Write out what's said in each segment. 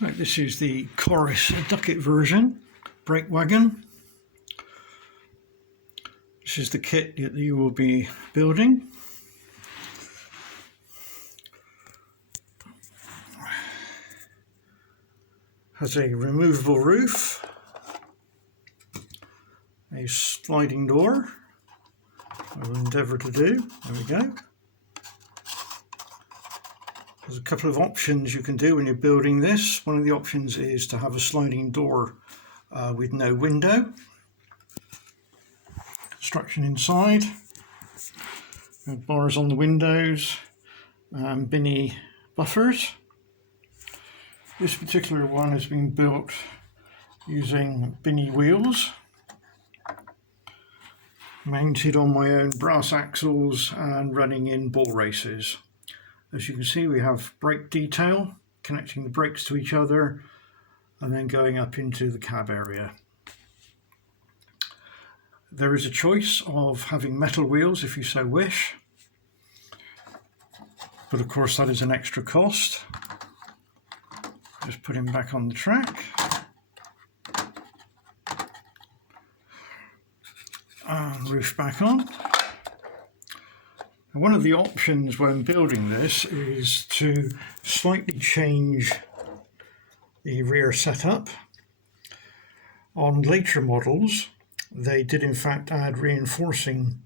Right, this is the Corris Ducket version, brake wagon. This is the kit that you will be building. Has a removable roof, a sliding door. I will endeavour to do. There we go. There's a couple of options you can do when you're building this. One of the options is to have a sliding door with no window. Construction inside. Bars on the windows, binny buffers. This particular one has been built using binny wheels, mounted on my own brass axles and running in ball races. As you can see, we have brake detail connecting the brakes to each other and then going up into the cab area. There is a choice of having metal wheels if you so wish, but of course that is an extra cost. Just put him back on the track. And roof back on. One of the options when building this is to slightly change the rear setup. On later models, they did in fact add reinforcing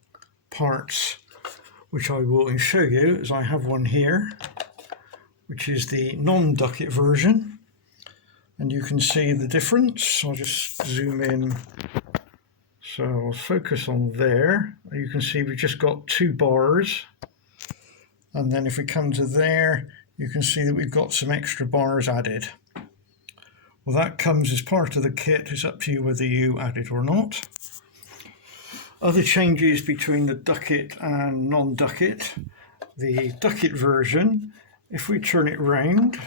parts, which I will show you, as I have one here, which is the non-ducket version. And you can see the difference. I'll just zoom in. So I'll focus on there. You can see we've just got 2 bars. And then if we come to there, you can see that we've got some extra bars added. Well, that comes as part of the kit. It's up to you whether you add it or not. Other changes between the ducket and non-ducket. The ducket version, if we turn it round,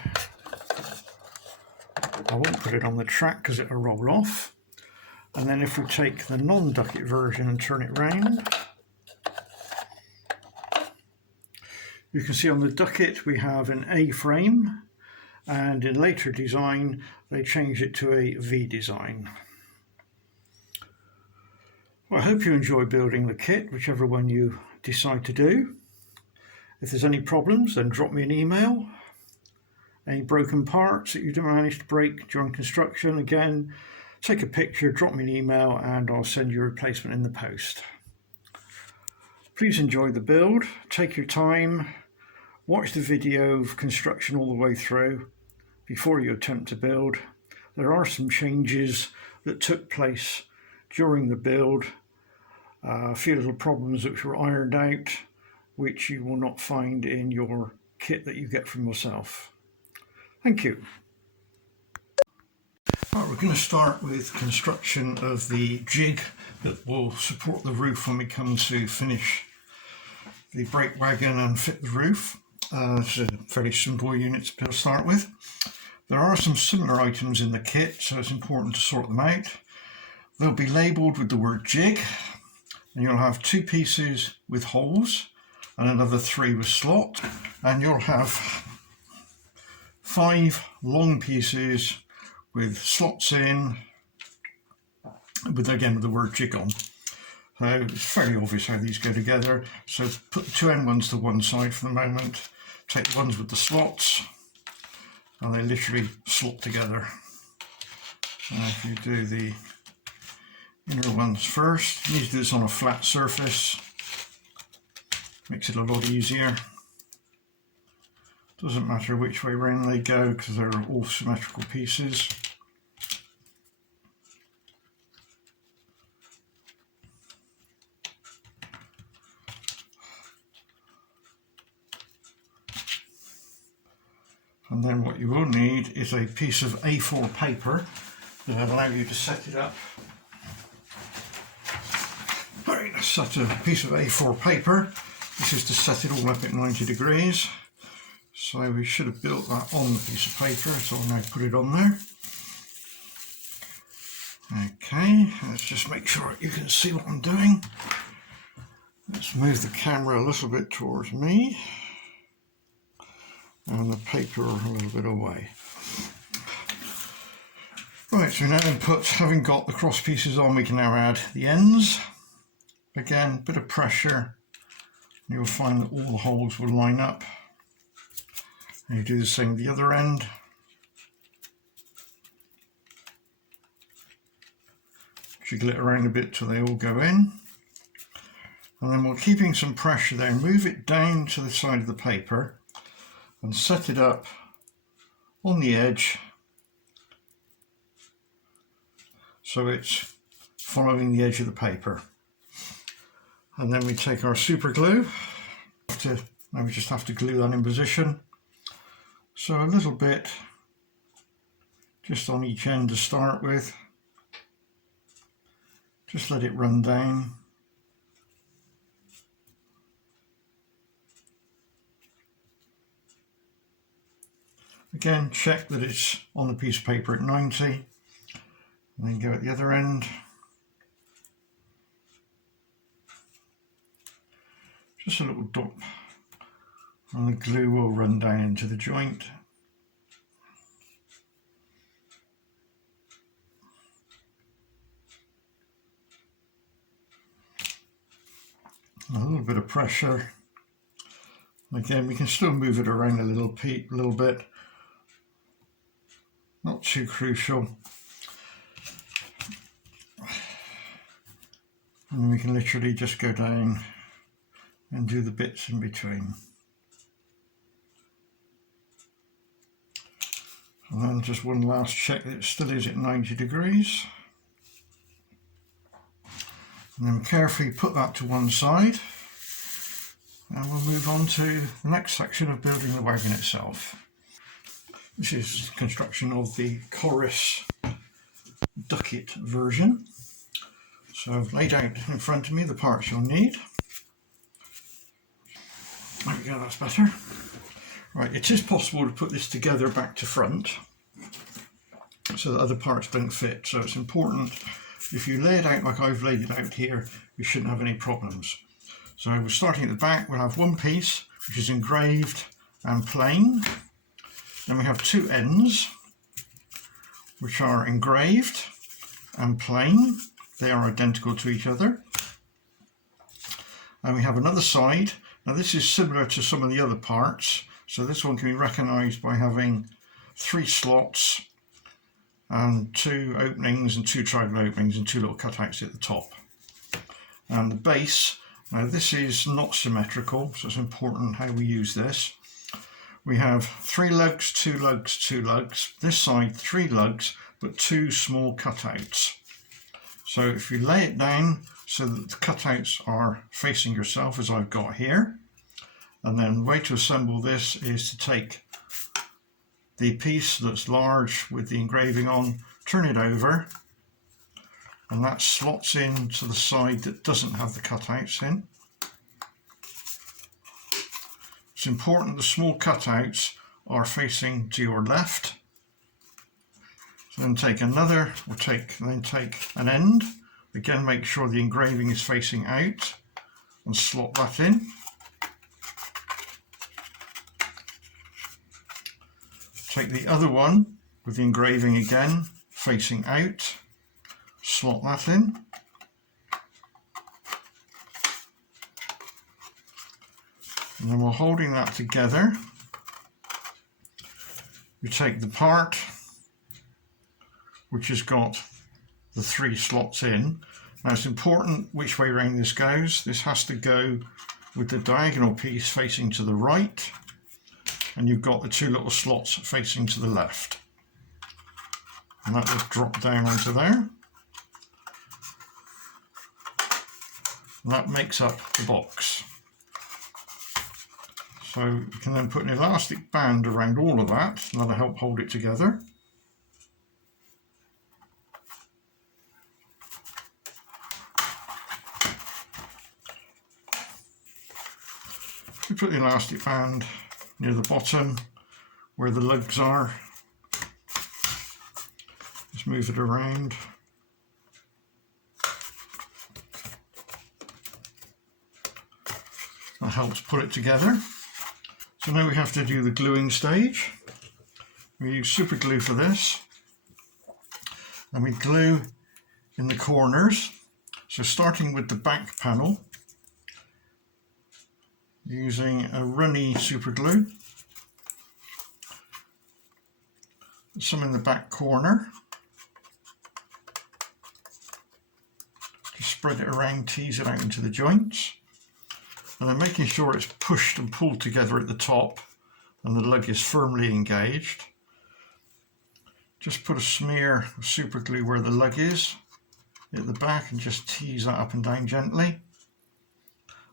I won't put it on the track because it'll roll off. And then if we take the non-ducket version and turn it round, you can see on the ducket we have an A frame, and in later design they changed it to a V design. Well, I hope you enjoy building the kit, whichever one you decide to do. If there's any problems, then drop me an email. Any broken parts that you don't manage to break during construction, again, take a picture, drop me an email, and I'll send you a replacement in the post. Please enjoy the build, take your time, watch the video of construction all the way through before you attempt to build. There are some changes that took place during the build, a few little problems which were ironed out, which you will not find in your kit that you get from yourself. Thank you. Right, we're going to start with construction of the jig that will support the roof when we come to finish the brake wagon and fit the roof. It's a fairly simple unit to start with. There are some similar items in the kit, so it's important to sort them out. They'll be labelled with the word jig, and you'll have 2 pieces with holes and another 3 with slot, and you'll have 5 long pieces with slots in, with again with the word jig on. So it's fairly obvious how these go together. So put the 2 end ones to one side for the moment, take the ones with the slots, and they literally slot together. If you do the inner ones first, you need to do this on a flat surface, makes it a lot easier. Doesn't matter which way round they go because they're all symmetrical pieces. And then what you will need is a piece of A4 paper that will allow you to set it up. Right, let's set a piece of A4 paper. This is to set it all up at 90 degrees. So we should have built that on the piece of paper, so I'll now put it on there. Okay, let's just make sure you can see what I'm doing. Let's move the camera a little bit towards me and the paper a little bit away. Right, so now having got the cross pieces on, we can now add the ends. Again, bit of pressure, and you'll find that all the holes will line up. And you do the same with the other end. Jiggle it around a bit till they all go in. And then while keeping some pressure there, move it down to the side of the paper and set it up on the edge so it's following the edge of the paper. And then we take our super glue. Now we just have to glue that in position. So a little bit just on each end to start with. Just let it run down. Again, check that it's on the piece of paper at 90, and then go at the other end. Just a little dot, and the glue will run down into the joint. A little bit of pressure. Again, we can still move it around a little bit. Not too crucial. And then we can literally just go down and do the bits in between. And then just one last check that it still is at 90 degrees. And then carefully put that to one side. And we'll move on to the next section of building the wagon itself. This is construction of the Corris Ducket version. So I've laid out in front of me the parts you'll need. There we go, that's better. Right, it is possible to put this together back to front so that other parts don't fit. So it's important, if you lay it out like I've laid it out here, you shouldn't have any problems. So we're starting at the back. We'll have one piece which is engraved and plain. Then we have two ends which are engraved and plain. They are identical to each other. And we have another side. Now this is similar to some of the other parts. So this one can be recognised by having 3 slots and 2 openings and 2 triangle openings and 2 little cutouts at the top. And the base, now this is not symmetrical, so it's important how we use this. We have 3 lugs, 2 lugs, 2 lugs. This side 3 lugs, but 2 small cutouts. So if you lay it down so that the cutouts are facing yourself, as I've got here, and then the way to assemble this is to take the piece that's large with the engraving on, turn it over, and that slots in to the side that doesn't have the cutouts in. It's important the small cutouts are facing to your left. So then take another, then take an end. Again, make sure the engraving is facing out and slot that in. Take the other one with the engraving again facing out, slot that in. And then while holding that together, you take the part which has got the 3 slots in. Now it's important which way around this goes. This has to go with the diagonal piece facing to the right, and you've got the 2 little slots facing to the left. And that will drop down onto there. And that makes up the box. So you can then put an elastic band around all of that, and that'll help hold it together. You put the elastic band near the bottom where the lugs are. Just move it around. That helps put it together. So now we have to do the gluing stage. We use super glue for this. and we glue in the corners. So starting with the back panel, using a runny super glue, some in the back corner, just spread it around, tease it out into the joints, and then making sure it's pushed and pulled together at the top and the lug is firmly engaged. Just put a smear of super glue where the lug is at the back and just tease that up and down gently.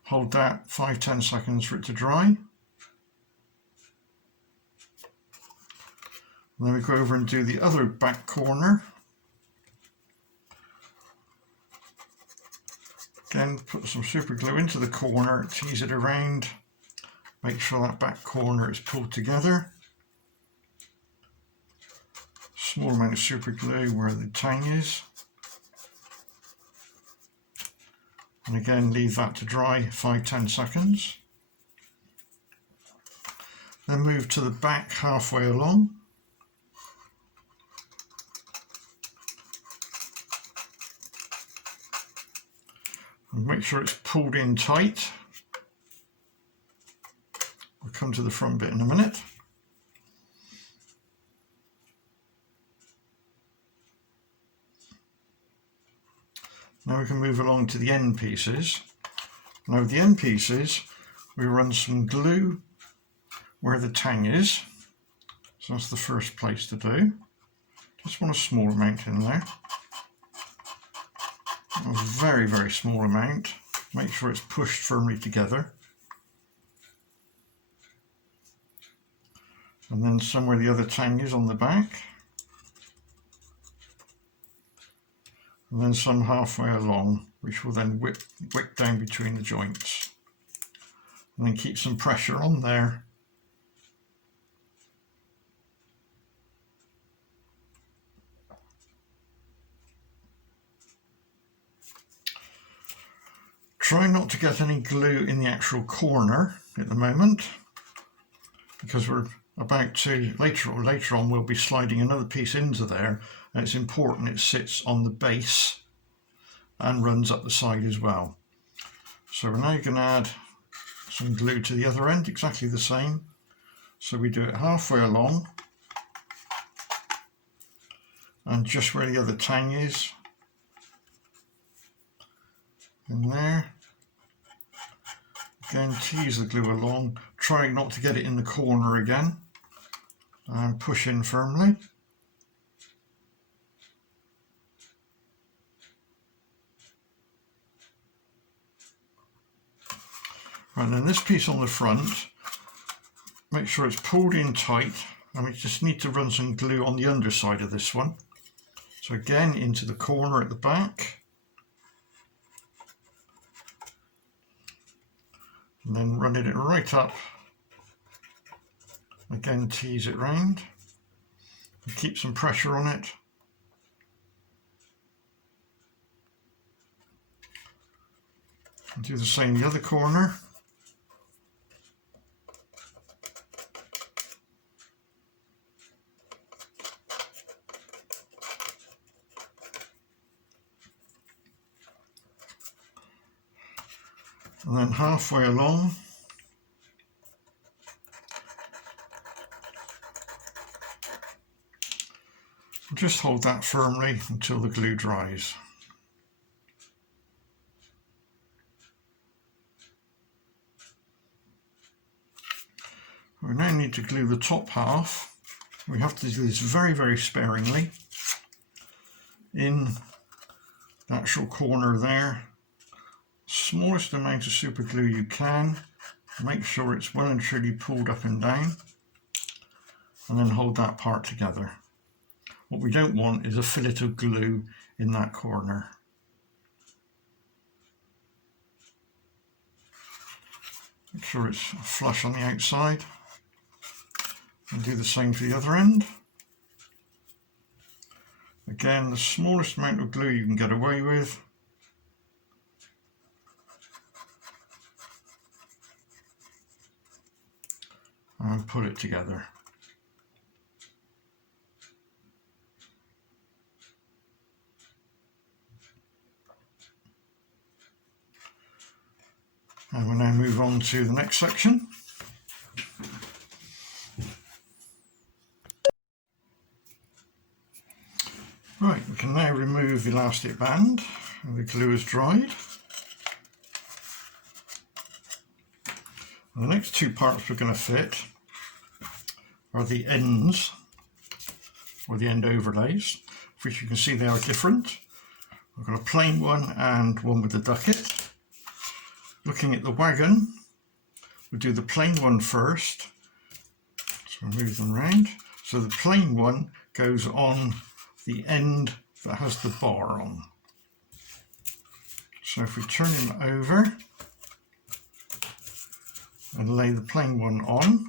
Hold that 5-10 seconds for it to dry. And then we go over and do the other back corner. Again, put some super glue into the corner, tease it around, make sure that back corner is pulled together. Small amount of super glue where the tang is. And again, leave that to dry 5-10 seconds. Then move to the back halfway along. And make sure it's pulled in tight. We'll come to the front bit in a minute. Now we can move along to the end pieces. Now with the end pieces, we run some glue where the tang is. So that's the first place to do. Just want a small amount in there. A very, very small amount. Make sure it's pushed firmly together. And then somewhere the other tang is on the back. And then some halfway along, which will then wick down between the joints. And then keep some pressure on there. Try not to get any glue in the actual corner at the moment, because we're about to, later on we'll be sliding another piece into there, and it's important it sits on the base and runs up the side as well. So we're now going to add some glue to the other end, exactly the same. So we do it halfway along, and just where the other tang is, in there. Again, tease the glue along, trying not to get it in the corner again, and push in firmly. Right, and then this piece on the front, make sure it's pulled in tight, and we just need to run some glue on the underside of this one. So again, into the corner at the back. And then running it right up. Again, tease it round. And keep some pressure on it. And do the same the other corner. And then halfway along, just hold that firmly until the glue dries. We now need to glue the top half. We have to do this very, very sparingly in the actual corner there. Smallest amount of super glue you can. Make sure it's well and truly pulled up and down, and then hold that part together. What we don't want is a fillet of glue in that corner. Make sure it's flush on the outside, and do the same for the other end. Again, the smallest amount of glue you can get away with. And put it together. And we'll now move on to the next section. Right, we can now remove the elastic band and the glue is dried. And the next two parts we're going to fit are the ends, or the end overlays, which you can see they are different. I've got a plain one and one with the ducket. Looking at the wagon, we'll do the plain one first. So I'll move them round. So the plain one goes on the end that has the bar on. So if we turn him over and lay the plain one on,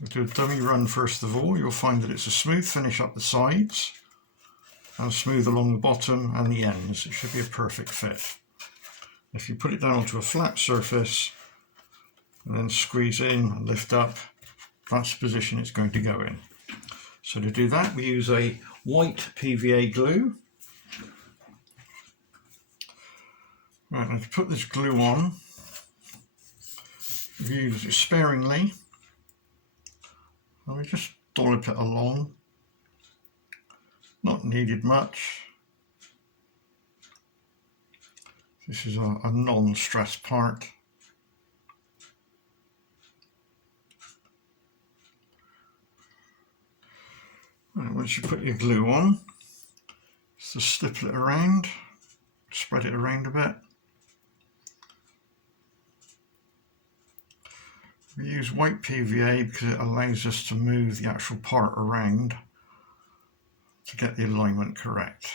we'll do a dummy run first of all. You'll find that it's a smooth finish up the sides and smooth along the bottom and the ends. It should be a perfect fit. If you put it down onto a flat surface and then squeeze in and lift up, that's the position it's going to go in. So to do that, we use a white PVA glue. Right, now to put this glue on, we use it sparingly. And we just dollop it along. Not needed much. This is a non-stress part. And once you put your glue on, just stipple it around, spread it around a bit. We use white PVA because it allows us to move the actual part around to get the alignment correct.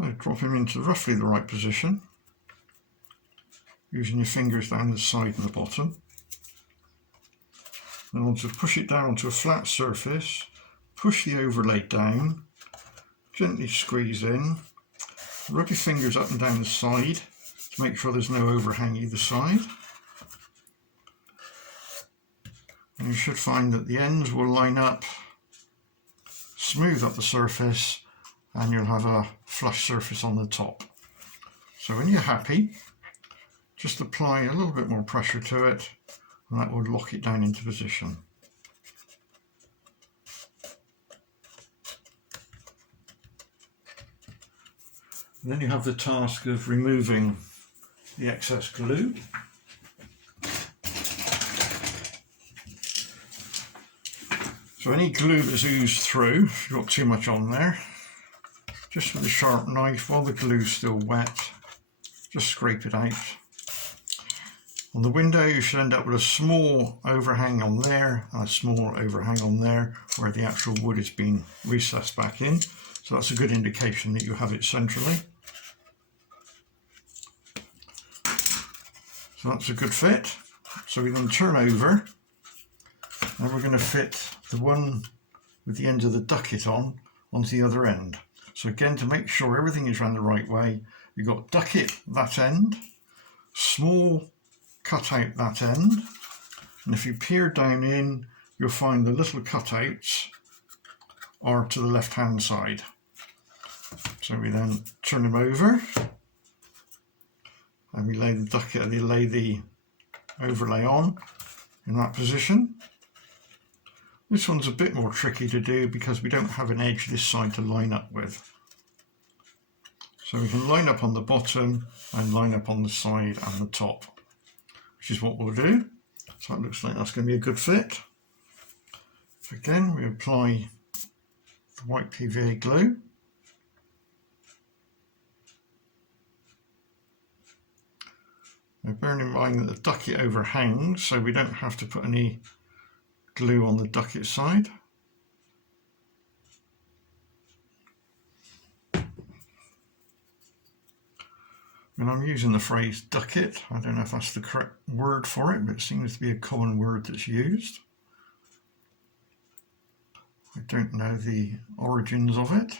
So drop him into roughly the right position, using your fingers down the side and the bottom. Then once you push it down onto a flat surface, push the overlay down, gently squeeze in, rub your fingers up and down the side to make sure there's no overhang either side. And you should find that the ends will line up, smooth up the surface, and you'll have a flush surface on the top. So when you're happy, just apply a little bit more pressure to it and that will lock it down into position. And then you have the task of removing the excess glue. So any glue that's oozed through, if you've got too much on there, just with a sharp knife while the glue's still wet, just scrape it out. On the window you should end up with a small overhang on there and a small overhang on there where the actual wood has been recessed back in. So that's a good indication that you have it centrally. So that's a good fit. So we then turn over and we're going to fit the one with the end of the ducket on onto the other end. So again, to make sure everything is run the right way, you've got ducket that end, small cutout that end, and if you peer down in, you'll find the little cutouts are to the left hand side. So we then turn them over and we lay the ducket, and lay the overlay on in that position. This one's a bit more tricky to do because we don't have an edge this side to line up with. So we can line up on the bottom and line up on the side and the top, which is what we'll do. So it looks like that's going to be a good fit. So again, we apply the white PVA glue. Now bearing in mind that the ducket overhangs, so we don't have to put any glue on the ducket side. And I'm using the phrase ducket. I don't know if that's the correct word for it, but it seems to be a common word that's used. I don't know the origins of it.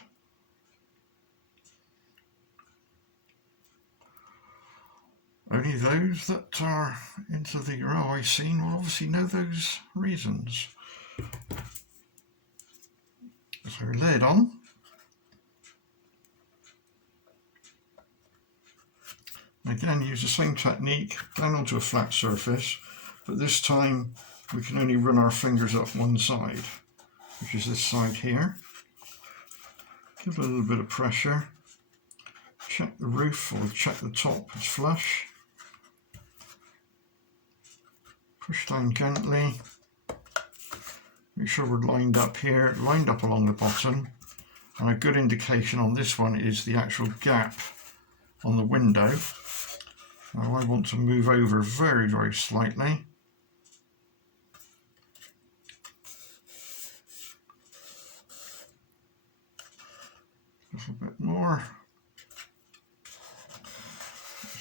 Only those that are into the railway scene will obviously know those reasons. So we lay it on. Again, use the same technique, down onto a flat surface, but this time we can only run our fingers up one side, which is this side here. Give it a little bit of pressure. Check the roof or check the top is flush. Push down gently. Make sure we're lined up here, lined up along the bottom. And a good indication on this one is the actual gap on the window. Now I want to move over very, very slightly. A little bit more.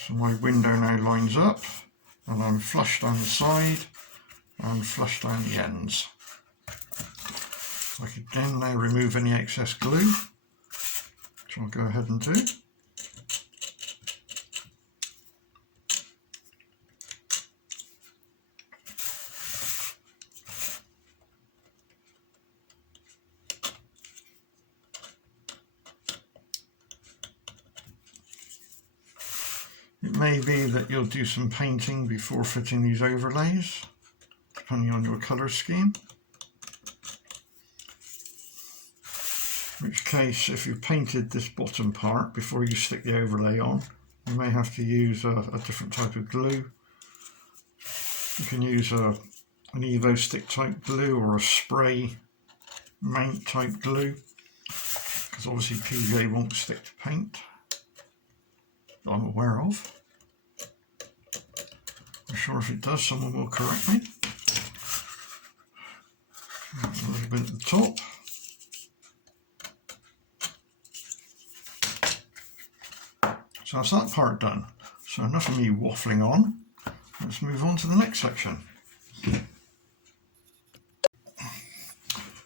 So my window now lines up, and I'm flush down the side and flush down the ends. I can again now remove any excess glue, which I'll go ahead and do. It may be that you'll do some painting before fitting these overlays, depending on your colour scheme. In which case, if you've painted this bottom part before you stick the overlay on, you may have to use a different type of glue. You can use an Evo stick type glue or a spray mount type glue, because obviously PVA won't stick to paint. I'm aware of. I'm sure if it does, someone will correct me. A little bit at the top. So that's that part done. So enough of me waffling on. Let's move on to the next section.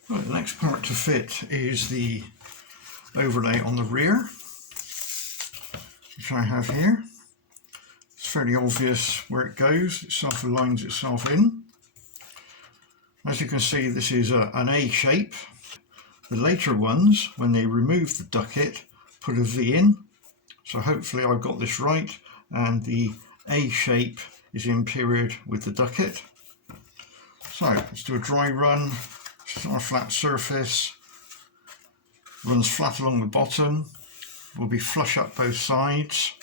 Right, the next part to fit is the overlay on the rear, which I have here. It's fairly obvious where it goes. It self-aligns itself in. As you can see, this is an A shape. The later ones, when they remove the ducket, put a V in. So hopefully I've got this right, and the A shape is in period with the ducket. So let's do a dry run. It's on a flat surface. Runs flat along the bottom. Will be flush up both sides,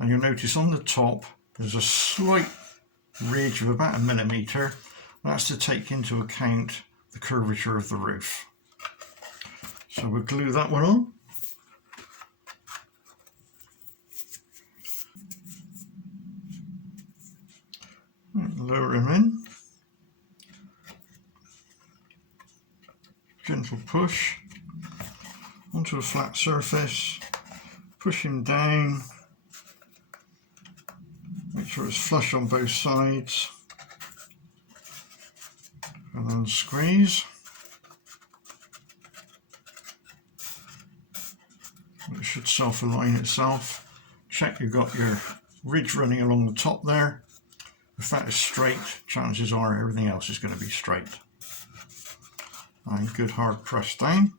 and you'll notice on the top there's a slight ridge of about 1 millimetre. That's to take into account the curvature of the roof. So we'll glue that one on. Lower him in. Gentle push onto a flat surface, push him down, make sure it's flush on both sides, and then squeeze. It should self-align itself. Check you've got your ridge running along the top there. If that is straight, chances are everything else is going to be straight. And good hard press down.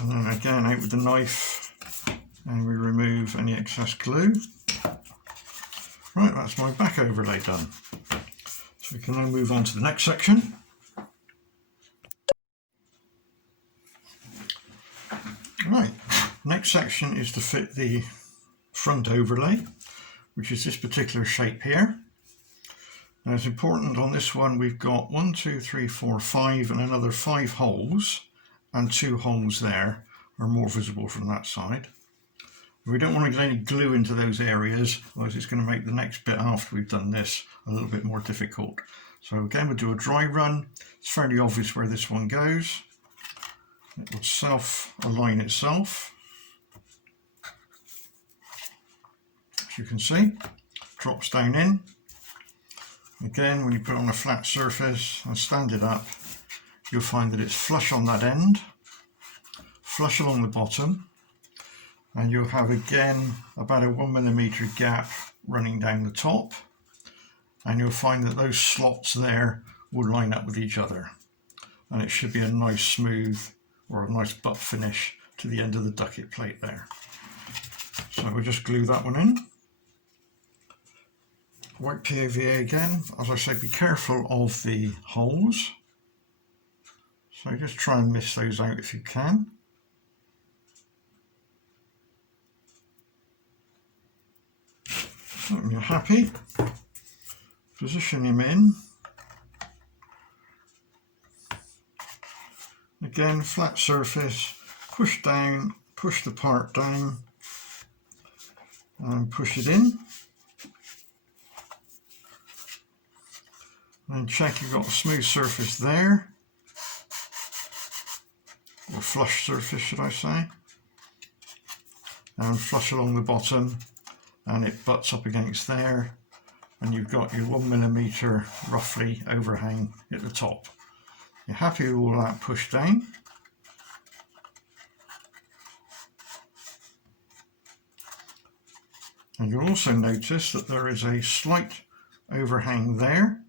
And then again out with the knife, and we remove any excess glue. Right, that's my back overlay done. So we can now move on to the next section. Right, next section is to fit the front overlay, which is this particular shape here. Now it's important on this one, we've got 1, 2, 3, 4, 5 and another 5 holes, and 2 holes there are more visible from that side. We don't want to get any glue into those areas, otherwise it's going to make the next bit after we've done this a little bit more difficult. So again, we'll do a dry run. It's fairly obvious where this one goes. It will self-align itself. As you can see, drops down in. Again, when you put it on a flat surface and stand it up, you'll find that it's flush on that end, flush along the bottom, and you'll have again about a 1 millimetre gap running down the top, and you'll find that those slots there will line up with each other. and it should be a nice smooth or a nice butt finish to the end of the ducket plate there. So we'll just glue that one in. White POVA again. As I say, be careful of the holes. So just try and miss those out if you can. So when you're happy, position him in. Again, flat surface, push down, push the part down and push it in. And check you've got a smooth surface there, or flush surface should I say, and flush along the bottom, and it butts up against there, and you've got your 1mm roughly overhang at the top. You're happy with all that pushed down. And you'll also notice that there is a slight overhang there.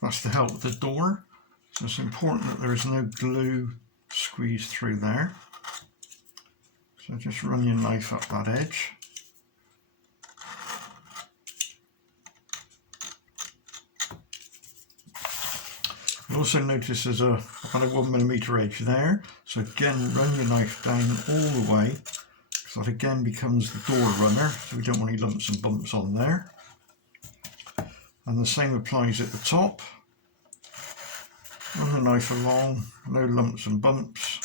That's to help with the door. So it's important that there is no glue squeezed through there. So just run your knife up that edge. You'll also notice there's a kind of 1mm edge there. So again, run your knife down all the way. So that again becomes the door runner. So we don't want any lumps and bumps on there. And the same applies at the top. Run the knife along, no lumps and bumps.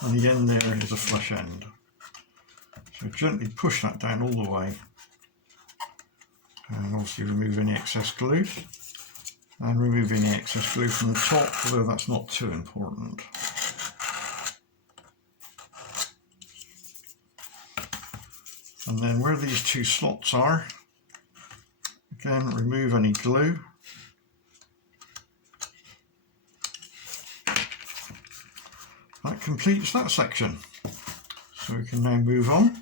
And the end there is a flush end. So gently push that down all the way. And obviously remove any excess glue. And remove any excess glue from the top, although that's not too important. And then where these two slots are, again, remove any glue. That completes that section. So we can now move on.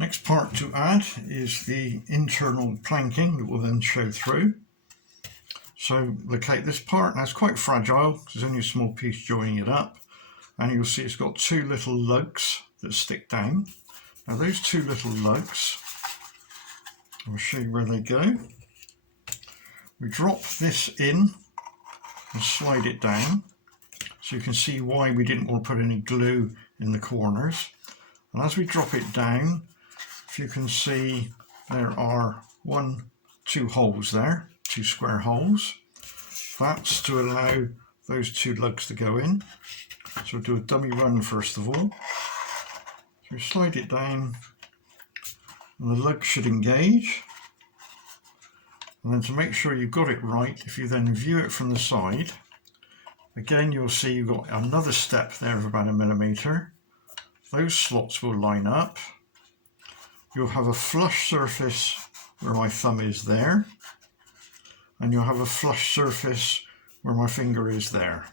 Next part to add is the internal planking that will then show through. So locate this part. Now it's quite fragile because there's only a small piece joining it up, and you'll see it's got two little lugs that stick down. Now those two little lugs, I'll show you where they go. We drop this in and slide it down, so you can see why we didn't want to put any glue in the corners. And as we drop it down, if you can see, there are two holes there, two square holes. That's to allow those two lugs to go in. So we'll do a dummy run first of all. So we slide it down, and the lug should engage. And then to make sure you've got it right, if you then view it from the side, again you'll see you've got another step there of about 1mm. Those slots will line up. You'll have a flush surface where my thumb is there, and you'll have a flush surface where my finger is there.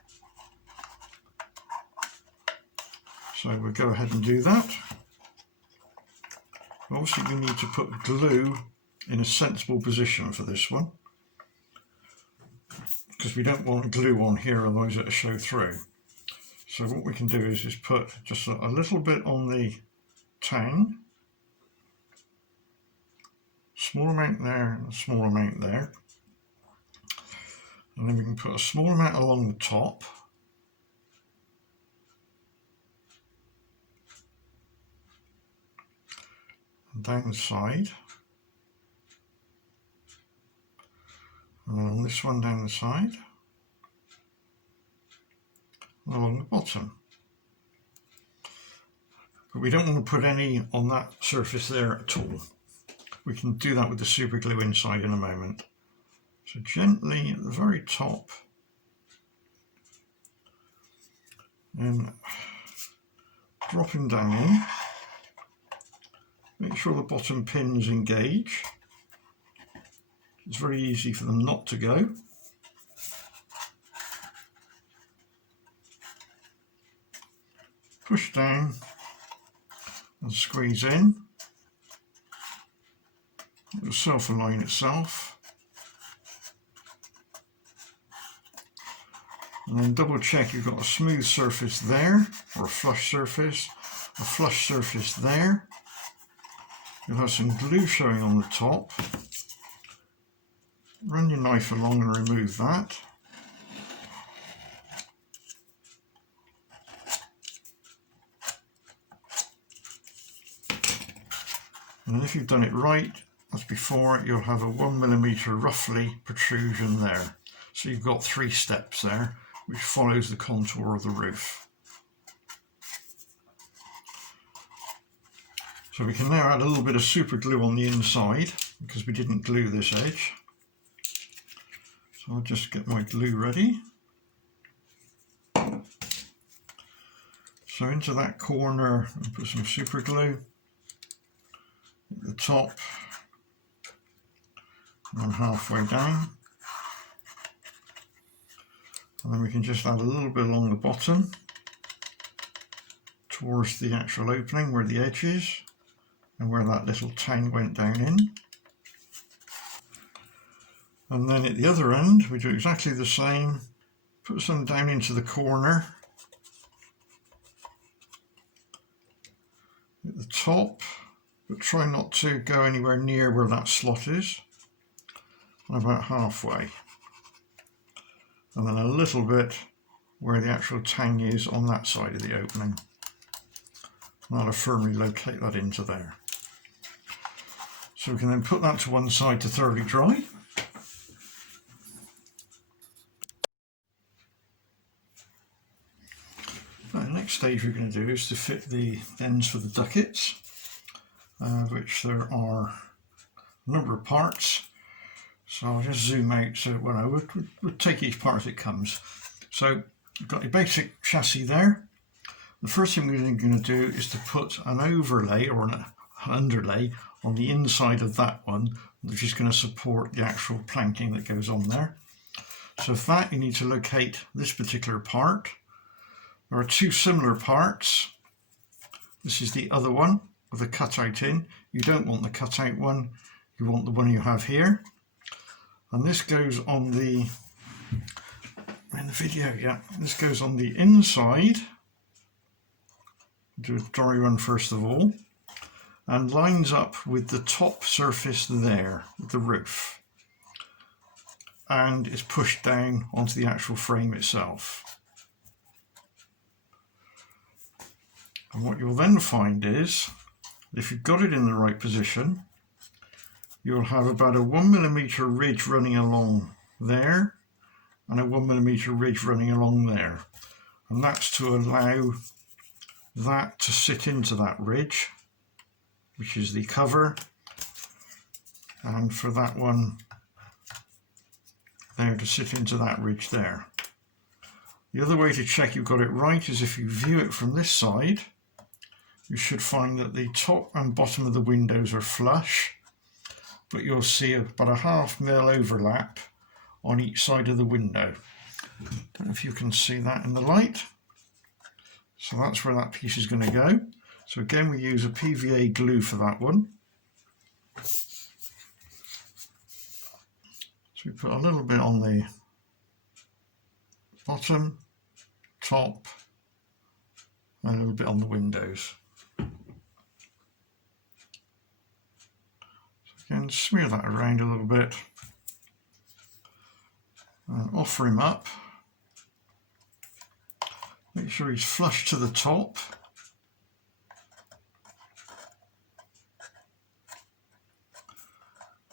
So we'll go ahead and do that. Obviously we need to put glue in a sensible position for this one, because we don't want glue on here, otherwise it'll show through. So what we can do is put just a little bit on the tang, small amount there and a small amount there, and then we can put a small amount along the top, and down the side, and then on this one down the side, and along the bottom. But we don't want to put any on that surface there at all. We can do that with the super glue inside in a moment. So gently at the very top, and dropping down in. Make sure the bottom pins engage. It's very easy for them not to go. Push down and squeeze in. At the self-align itself. And then double check you've got a smooth surface there, or a flush surface there. You'll have some glue showing on the top. Run your knife along and remove that. And if you've done it right, as before, you'll have a 1mm roughly protrusion there. So you've got 3 steps there, which follows the contour of the roof. So we can now add a little bit of super glue on the inside, because we didn't glue this edge. So I'll just get my glue ready. So into that corner, I'll put some super glue. At the top and halfway down, and then we can just add a little bit along the bottom towards the actual opening where the edge is and where that little tang went down in. And then at the other end we do exactly the same, put some down into the corner at the top, but try not to go anywhere near where that slot is, and about halfway, and then a little bit where the actual tang is on that side of the opening. And that'll firmly locate that into there. So we can then put that to one side to thoroughly dry. Now, the next stage we're going to do is to fit the ends for the duckets. Which there are a number of parts, so I'll just zoom out so we'll take each part as it comes. So you've got your basic chassis there. The first thing we're going to do is to put an overlay or an underlay on the inside of that one, which is going to support the actual planking that goes on there. So for that you need to locate this particular part. There are 2 similar parts. This is the other one with a cutout in. You don't want the cutout one, you want the one you have here. And this goes on the, in the video, yeah, this goes on the inside. Do a dry run first of all, and lines up with the top surface there, with the roof, and is pushed down onto the actual frame itself. And what you'll then find is, if you've got it in the right position, you'll have about a 1mm ridge running along there and a 1mm ridge running along there. And that's to allow that to sit into that ridge, which is the cover, and for that one there to sit into that ridge there. The other way to check you've got it right is if you view it from this side, you should find that the top and bottom of the windows are flush, but you'll see about a 1/2 mil overlap on each side of the window. Don't know if you can see that in the light. So that's where that piece is going to go. So again, we use a PVA glue for that one. So we put a little bit on the bottom, top, and a little bit on the windows. And smear that around a little bit and offer him up. Make sure he's flush to the top.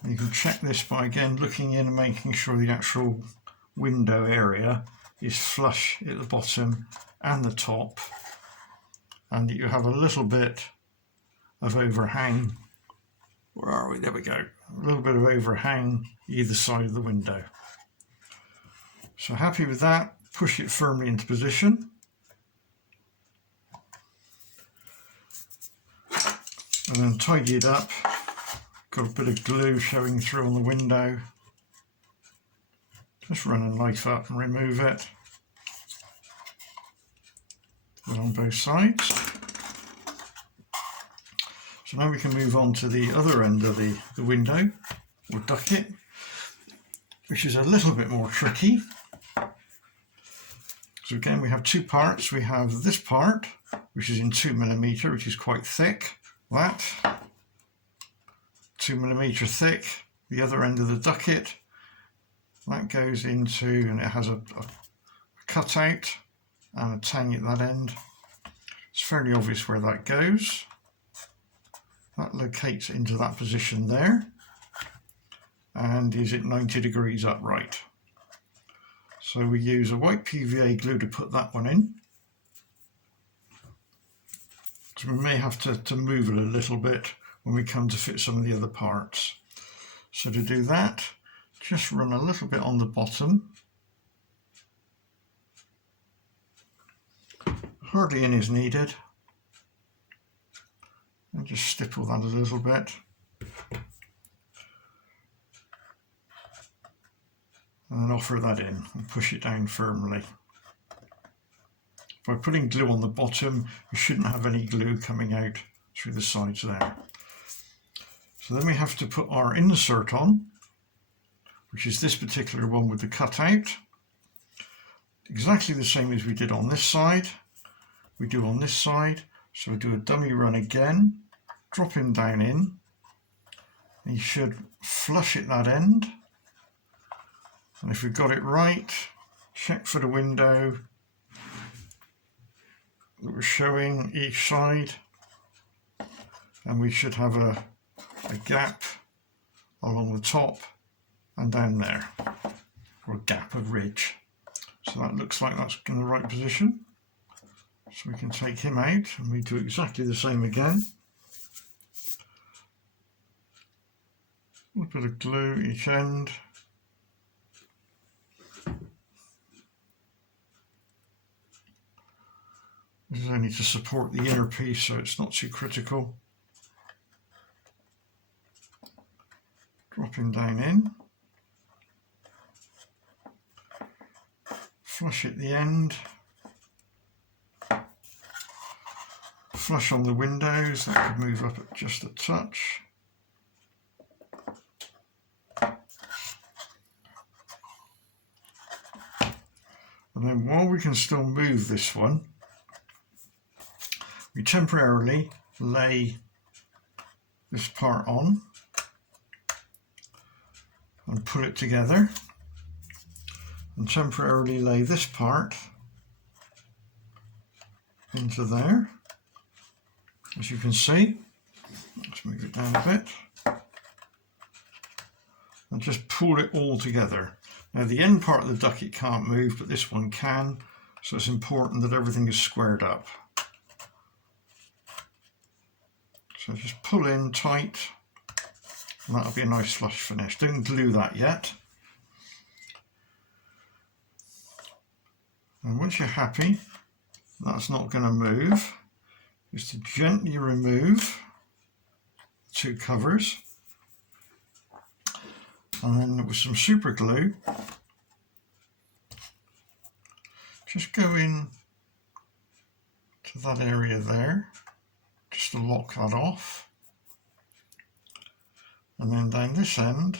And you can check this by again looking in and making sure the actual window area is flush at the bottom and the top, and that you have a little bit of overhang. Where are we? There we go. A little bit of overhang either side of the window. So happy with that, push it firmly into position. And then tidy it up. Got a bit of glue showing through on the window. Just run a knife up and remove it. Put it on both sides. So now we can move on to the other end of the window. or Ducket, which is a little bit more tricky. So again, we have two parts. We have this part, which is in 2mm, which is quite thick. That 2mm thick. The other end of the Ducket, that goes into, and it has a cutout and a tang at that end. It's fairly obvious where that goes. That locates into that position there and is at 90 degrees upright. So we use a white PVA glue to put that one in. So we may have to move it a little bit when we come to fit some of the other parts. So to do that, just run a little bit on the bottom. Hardly any is needed. And just stipple that a little bit. And then offer that in and push it down firmly. By putting glue on the bottom, you shouldn't have any glue coming out through the sides there. So then we have to put our insert on, which is this particular one with the cutout. Exactly the same as we did on this side, we do on this side. So we do a dummy run again, drop him down in, and you should flush at that end. And if we've got it right, check for the window that we're showing each side, and we should have a gap along the top and down there, or a gap, a ridge. So that looks like that's in the right position. So we can take him out and we do exactly the same again. A bit of glue each end. This is only to support the inner piece, so it's not too critical. Drop him down in. Flush at the end. Flush on the windows, that could move up just a touch. And then while we can still move this one, we temporarily lay this part on and pull it together, and temporarily lay this part into there. As you can see, let's move it down a bit and just pull it all together. Now the end part of the Ducket can't move, but this one can, so it's important that everything is squared up. So just pull in tight, and that'll be a nice flush finish. Don't glue that yet. And once you're happy that's not going to move, is to gently remove the two covers, and then with some super glue just go in to that area there, just to lock that off, and then down this end,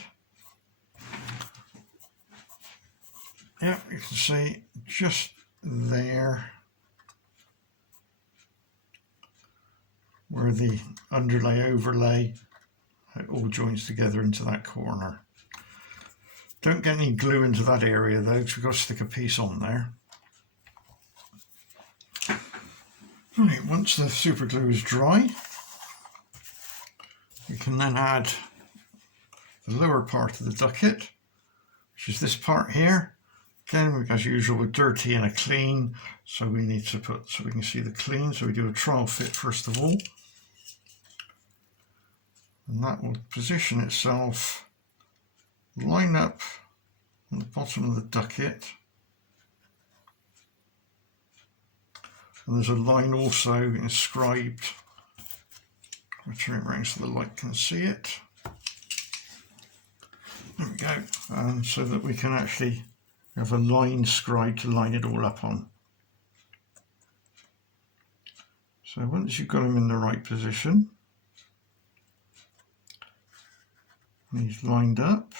yeah, you can see just there where the underlay overlay, it all joins together into that corner. Don't get any glue into that area though, because we've got to stick a piece on there. Right, once the super glue is dry, we can then add the lower part of the Ducket, which is this part here. Again, as usual, with dirty and a clean, so we need to put, so we can see the clean, so we do a trial fit first of all. And that will position itself, line up on the bottom of the Ducket. And there's a line also inscribed, I'll turn it around so the light can see it. There we go, and so that we can actually have a line scribed to line it all up on. So once you've got them in the right position, These lined up.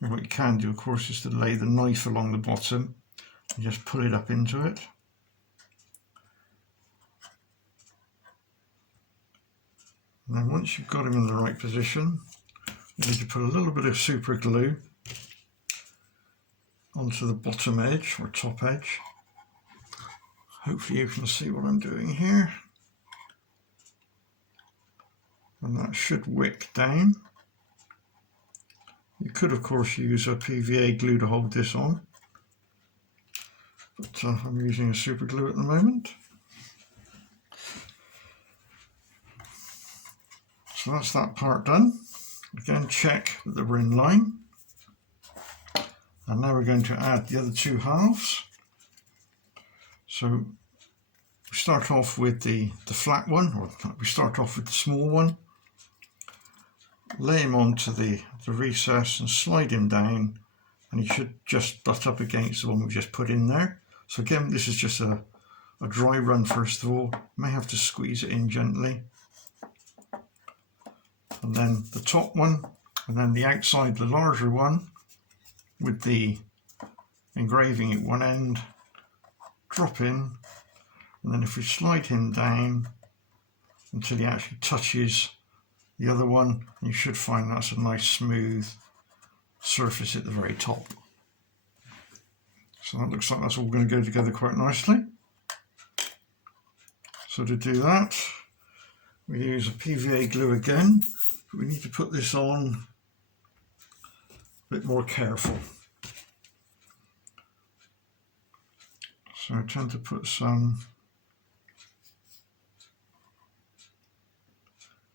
And what you can do, of course, is to lay the knife along the bottom and just pull it up into it. And then once you've got him in the right position, you need to put a little bit of super glue onto the bottom edge or top edge. Hopefully you can see what I'm doing here. And that should wick down. You could of course use a PVA glue to hold this on, but I'm using a super glue at the moment. So that's that part done. Again, check that we're in line. And now we're going to add the other two halves. So we start off with the flat one, or we start off with the small one. Lay him onto the recess and slide him down, and he should just butt up against the one we just put in there. So again, this is just a dry run first of all. You may have to squeeze it in gently. And then the top one, and then the outside, the larger one, with the engraving at one end, drop in, and then if we slide him down until he actually touches the other one, you should find that's a nice smooth surface at the very top. So that looks like that's all going to go together quite nicely. So to do that, we use a PVA glue again, but we need to put this on a bit more careful. So I tend to put some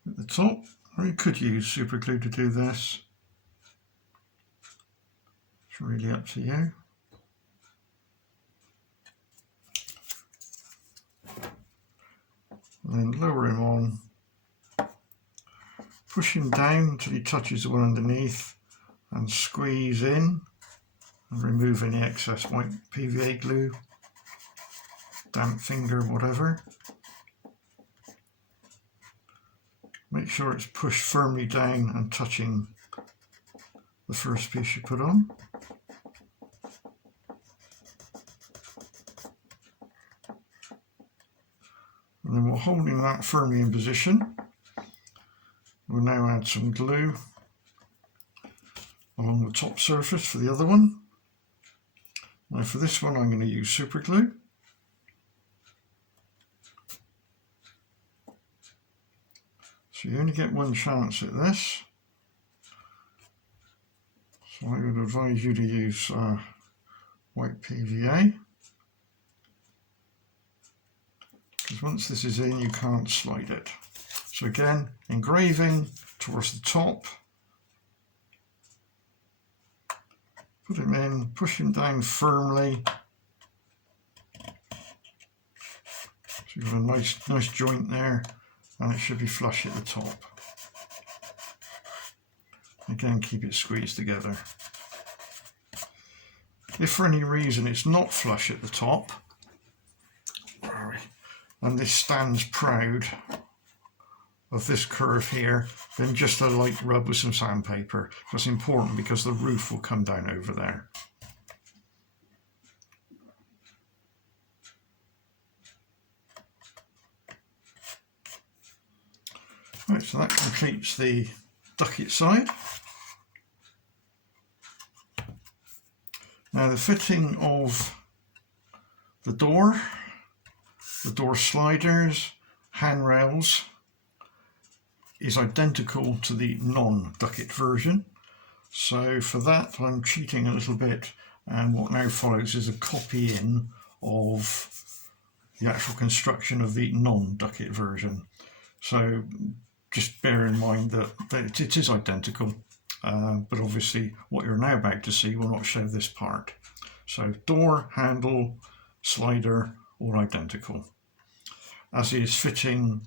at the top, or you could use super glue to do this. It's really up to you. And then lower him on, push him down until he touches the one underneath, and squeeze in and remove any excess white PVA glue, damp finger, whatever. Make sure it's pushed firmly down and touching the first piece you put on. And then we're holding that firmly in position. We'll now add some glue along the top surface for the other one. Now for this one I'm going to use super glue. So you only get one chance at this. So I would advise you to use white PVA. Because once this is in, you can't slide it. So again, engraving towards the top. Put him in, push him down firmly. So you've got a nice joint there, and it should be flush at the top. Again, keep it squeezed together. If for any reason it's not flush at the top, and this stands proud of this curve here, then just a light rub with some sandpaper. That's important because the roof will come down over there. Right, so that completes the Ducket side. Now the fitting of the door sliders, handrails is identical to the non-Ducket version. So for that I'm cheating a little bit, and what now follows is a copy in of the actual construction of the non-Ducket version. So just bear in mind that it is identical, but obviously what you're now about to see will not show this part. So door, handle, slider, all identical. As is fitting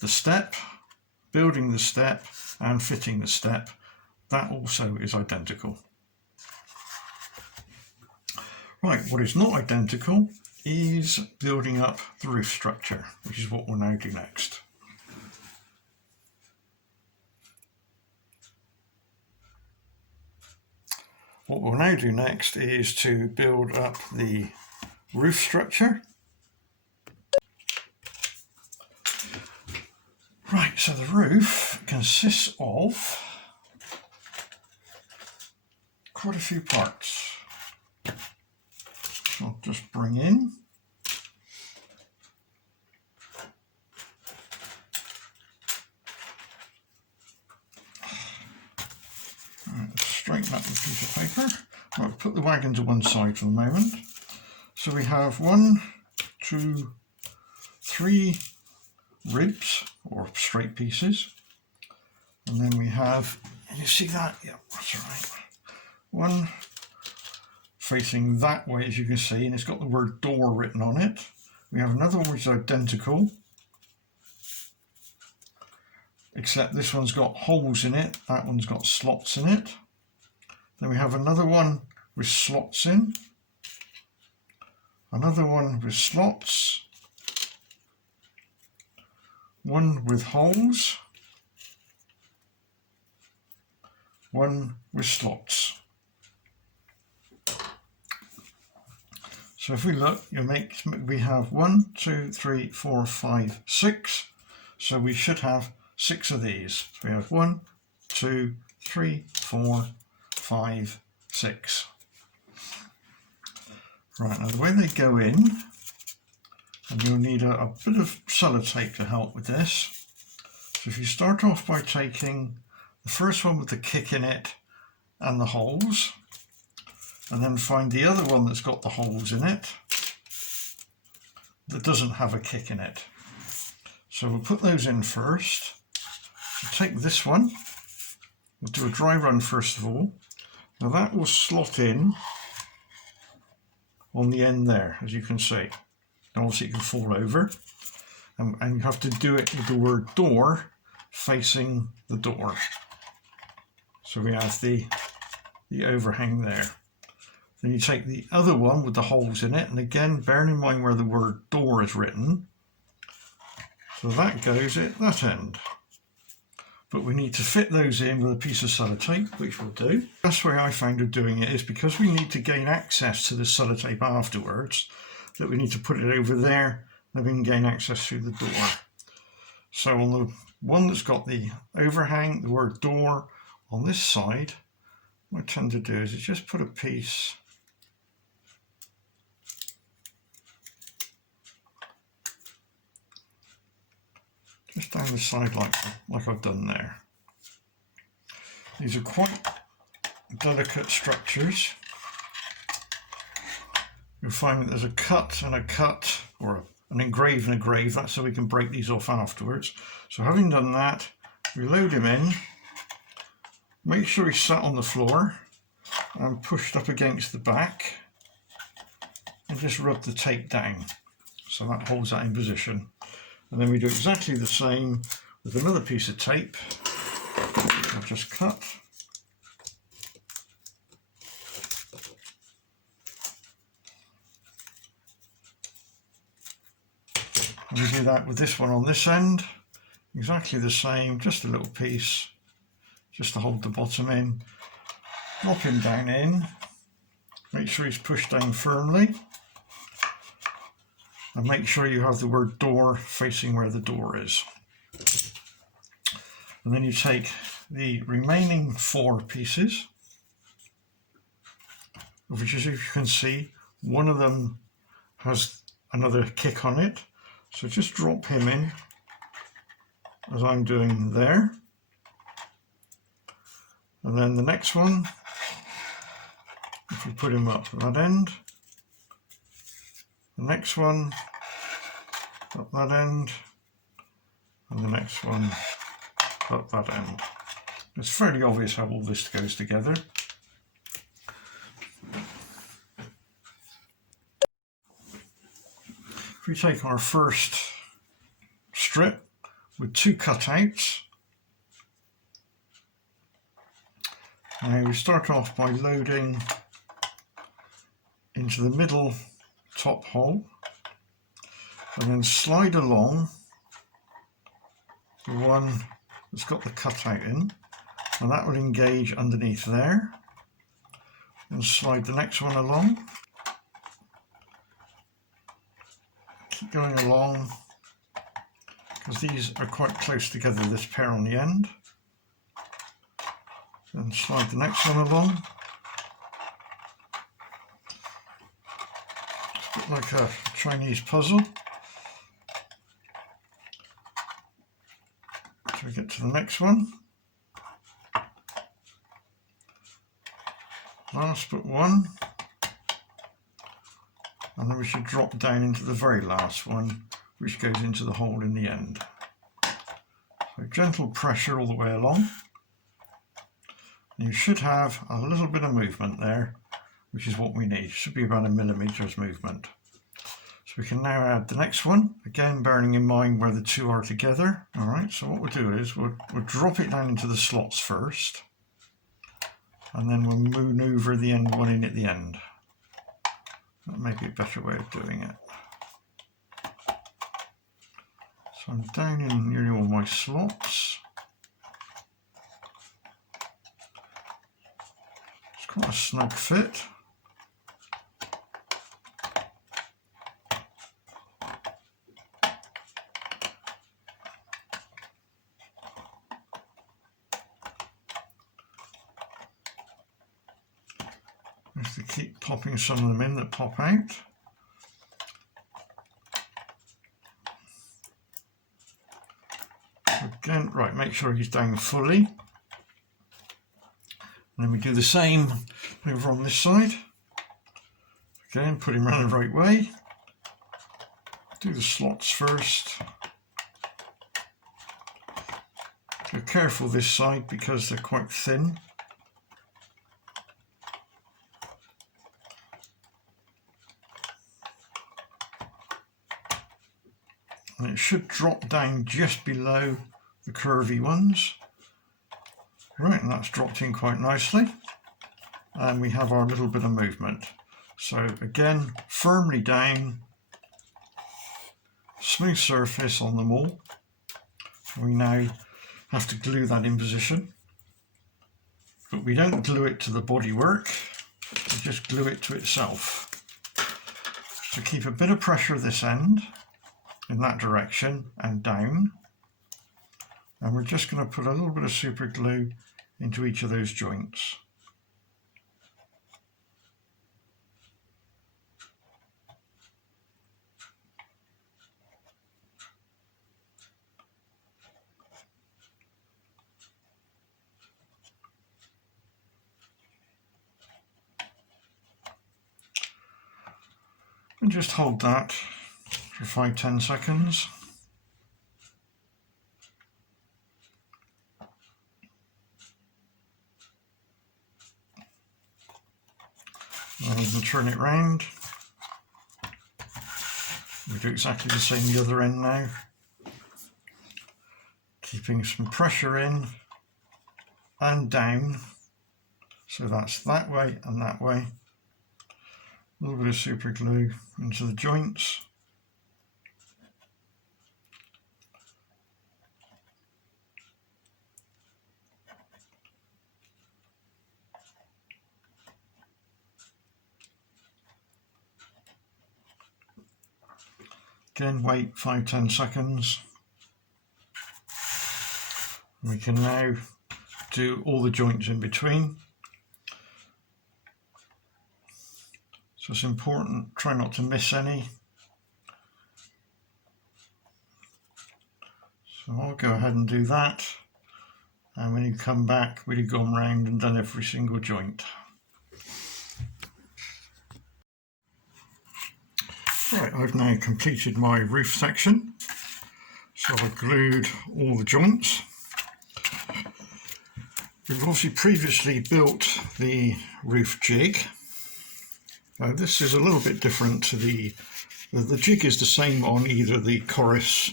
the step, building the step and fitting the step, that also is identical. Right, what is not identical is building up the roof structure, which is what we'll now do next. What we'll now do next is to build up the roof structure. Right, so the roof consists of quite a few parts. So I'll just bring in. Right, straighten up the piece of paper. I'll put the wagon to one side for the moment. So we have 1, 2, 3 ribs or straight pieces, and then we have, you see that? Yeah, that's right. One facing that way, as you can see, and it's got the word door written on it. We have another one which is identical, except this one's got holes in it, that one's got slots in it. Then we have another one with slots in, another one with slots, one with holes, one with slots. So if we look, we have 1, 2, 3, 4, 5, 6. So we should have 6 of these. So we have 1, 2, 3, 4, 5, 6. Right, now the way they go in, and you'll need a bit of sellotape to help with this. So if you start off by taking the first one with the kick in it and the holes, and then find the other one that's got the holes in it that doesn't have a kick in it. So we'll put those in first. So take this one, we'll do a dry run first of all. Now that will slot in on the end there, as you can see. And obviously it can fall over, and you have to do it with the word door facing the door. So we have the overhang there. Then you take the other one with the holes in it, and again, bearing in mind where the word door is written. So that goes at that end. But we need to fit those in with a piece of sellotape, which we'll do. The best way I found of doing it is because we need to gain access to the sellotape afterwards, that we need to put it over there, then we can gain access through the door. So on the one that's got the overhang, the word door, on this side, what I tend to do is just put a piece just down the side like I've done there. These are quite delicate structures. You'll find that there's a cut and a cut, or an engrave and a grave. That's so we can break these off afterwards. So having done that, we load him in. Make sure he's sat on the floor and pushed up against the back, and just rub the tape down. So that holds that in position. And then we do exactly the same with another piece of tape. I'll just cut. And we do that with this one on this end. Exactly the same, just a little piece, just to hold the bottom in. Drop him down in. Make sure he's pushed down firmly. And make sure you have the word door facing where the door is. And then you take the remaining 4 pieces, which, as you can see, one of them has another kick on it. So just drop him in, as I'm doing there. And then the next one, if we put him up at that end, the next one up that end, and the next one up that end. It's fairly obvious how all this goes together. If we take our first strip with 2 cutouts, now we start off by loading into the middle top hole, and then slide along the one that's got the cutout in, and that will engage underneath there. and slide the next one along. Keep going along, because these are quite close together, this pair on the end. Then slide the next one along. It's a bit like a Chinese puzzle. So we get to the next one. Last but one. And then we should drop down into the very last one, which goes into the hole in the end. So gentle pressure all the way along. And you should have a little bit of movement there, which is what we need. It should be about 1 millimeter's movement. So we can now add the next one, again bearing in mind where the two are together. Alright, so what we'll do is we'll drop it down into the slots first, and then we'll maneuver the end one in at the end. That may be a better way of doing it. So I'm down in nearly all my slots. It's quite a snug fit. Just to keep popping some of them in that pop out. Again, right, make sure he's down fully. And then we do the same over on this side. Again, put him around the right way. Do the slots first. Be careful this side because they're quite thin. And it should drop down just below the curvy ones. Right, and that's dropped in quite nicely. And we have our little bit of movement. So again, firmly down, smooth surface on them all. We now have to glue that in position. But we don't glue it to the bodywork, we just glue it to itself. So keep a bit of pressure at this end, in that direction and down, and we're just going to put a little bit of super glue into each of those joints. And just hold that for 5–10 seconds. And we'll turn it round. We do exactly the same the other end now. Keeping some pressure in and down. So that's that way and that way. A little bit of super glue into the joints. Again, wait 5–10 seconds. We can now do all the joints in between. So it's important, try not to miss any. So I'll go ahead and do that. And when you come back, we've gone round and done every single joint. Right, I've now completed my roof section. So I've glued all the joints. We've obviously previously built the roof jig. This is a little bit different to the jig is the same on either the Corris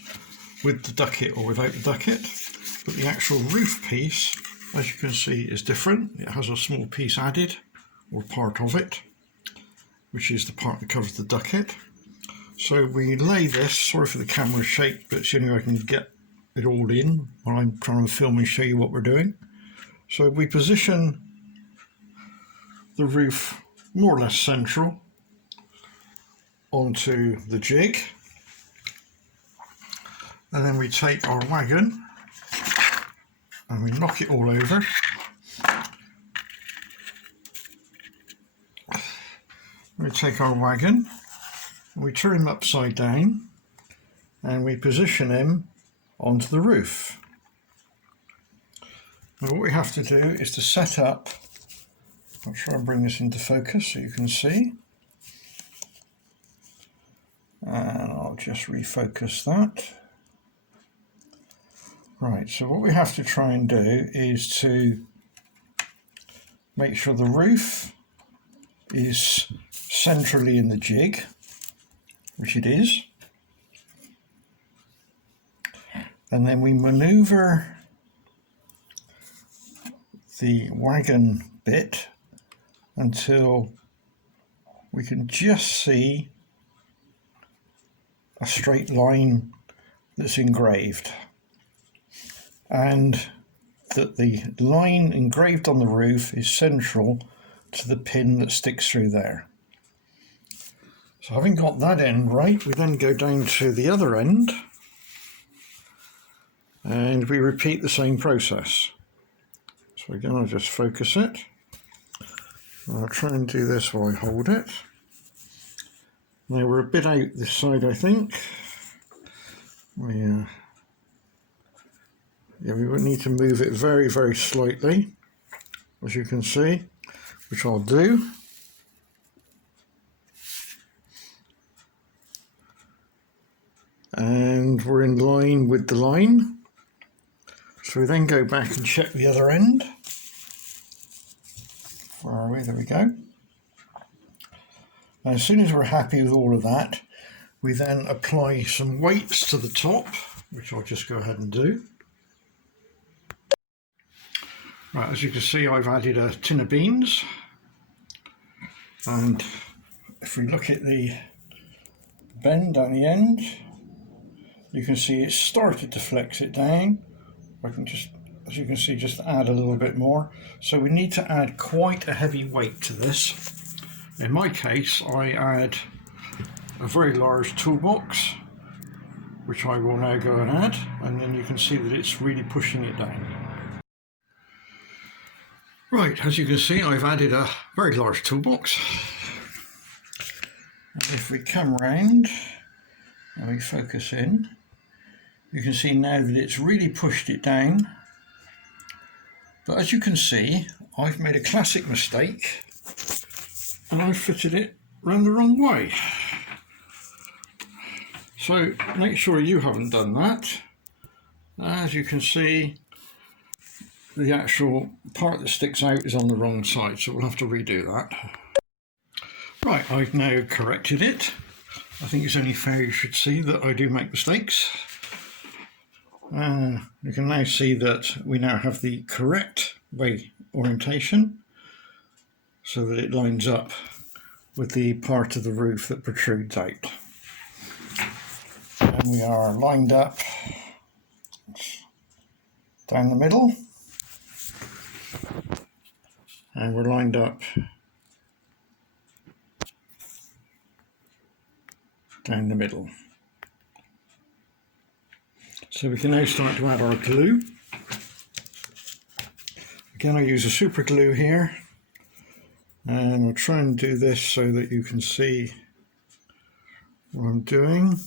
with the Ducket or without the Ducket, but the actual roof piece, as you can see, is different. It has a small piece added, or part of it, which is the part that covers the Ducket. So we lay this, sorry for the camera shape, but it's the only way I can get it all in while I'm trying to film and show you what we're doing. So we position the roof more or less central onto the jig, and then we take our wagon and we knock it all over. We take our wagon and we turn him upside down and we position him onto the roof. And what we have to do is to set up, I'll try and bring this into focus so you can see, and I'll just refocus that. Right, so what we have to try and do is to make sure the roof is centrally in the jig, which it is, and then we manoeuvre the wagon bit until we can just see a straight line that's engraved, and that the line engraved on the roof is central to the pin that sticks through there. So having got that end right, we then go down to the other end and we repeat the same process. So again, I'll just focus it. I'll try and do this while I hold it. Now we're a bit out this side, I think. We would need to move it very, very slightly, as you can see, which I'll do. And we're in line with the line. So we then go back and check the other end. Where are we? There we go. Now, as soon as we're happy with all of that, we then apply some weights to the top, which I'll just go ahead and do. Right, as you can see, I've added a tin of beans, and if we look at the bend down the end, you can see it's started to flex it down. I can just, as you can see, just add a little bit more. So we need to add quite a heavy weight to this. In my case, I add a very large toolbox, which I will now go and add, and then you can see that it's really pushing it down. Right, as you can see, I've added a very large toolbox. And if we come round and we focus in, you can see now that it's really pushed it down. But as you can see, I've made a classic mistake and I've fitted it round the wrong way. So make sure you haven't done that. As you can see, the actual part that sticks out is on the wrong side, so we'll have to redo that. Right, I've now corrected it. I think it's only fair you should see that I do make mistakes. You can now see that we now have the correct way orientation so that it lines up with the part of the roof that protrudes out. And we are lined up down the middle, and we're lined up down the middle. So we can now start to add our glue. Again, I use a super glue here, and I'll try and do this so that you can see what I'm doing.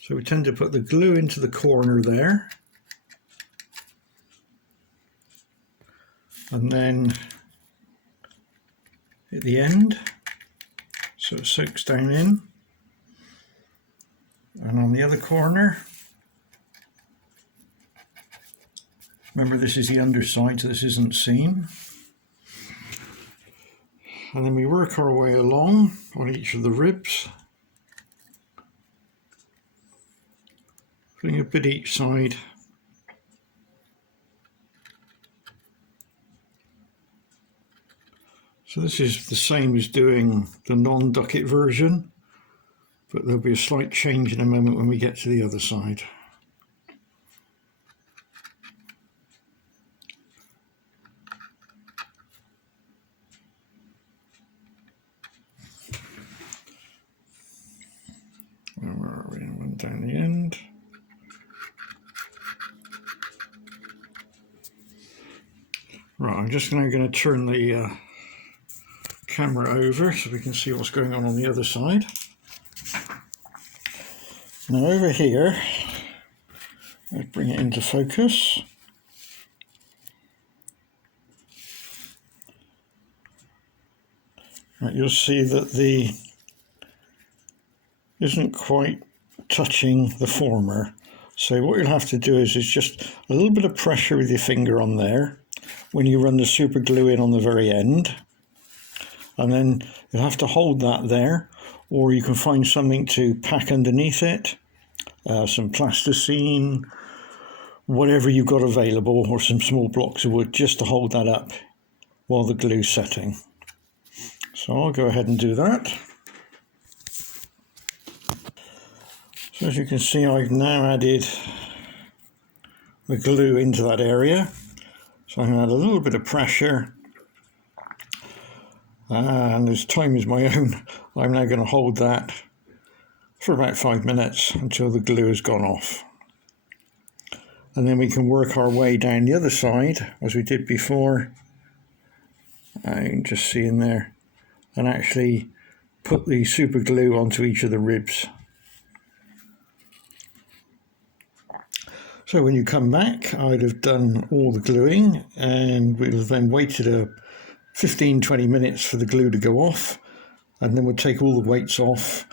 So we tend to put the glue into the corner there, and then at the end, so it soaks down in, and on the other corner, remember this is the underside, so this isn't seen. And then we work our way along on each of the ribs, putting a bit each side. So this is the same as doing the non-Ducket version, but there'll be a slight change in a moment when we get to the other side. and down the end. Right, I'm just now going to turn the camera over so we can see what's going on the other side. Now over here, let's bring it into focus. Right, you'll see that the isn't quite touching the former. So what you'll have to do is just a little bit of pressure with your finger on there when you run the super glue in on the very end. And then you'll have to hold that there, or you can find something to pack underneath it, some plasticine, whatever you've got available, or some small blocks of wood just to hold that up while the glue's setting. So I'll go ahead and do that. So as you can see, I've now added the glue into that area. So I'm going to add a little bit of pressure. And as time is my own, I'm now going to hold that for about 5 minutes until the glue has gone off. And then we can work our way down the other side as we did before. You can just see in there, and actually put the super glue onto each of the ribs. So when you come back, I'd have done all the gluing, and we'll have then waited 15-20 minutes for the glue to go off, and then we'll take all the weights off,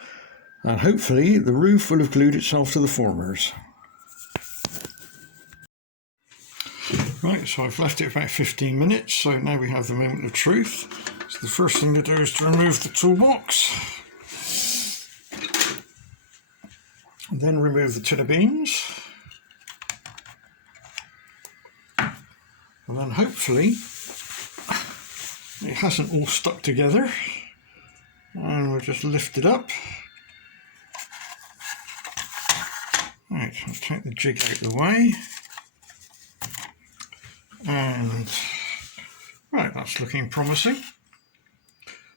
and hopefully the roof will have glued itself to the formers. Right, so I've left it about 15 minutes, so now we have the moment of truth. So the first thing to do is to remove the toolbox, and then remove the tin of beans. And then hopefully it hasn't all stuck together, and we'll just lift it up. Right, I'll take the jig out of the way, and right, that's looking promising.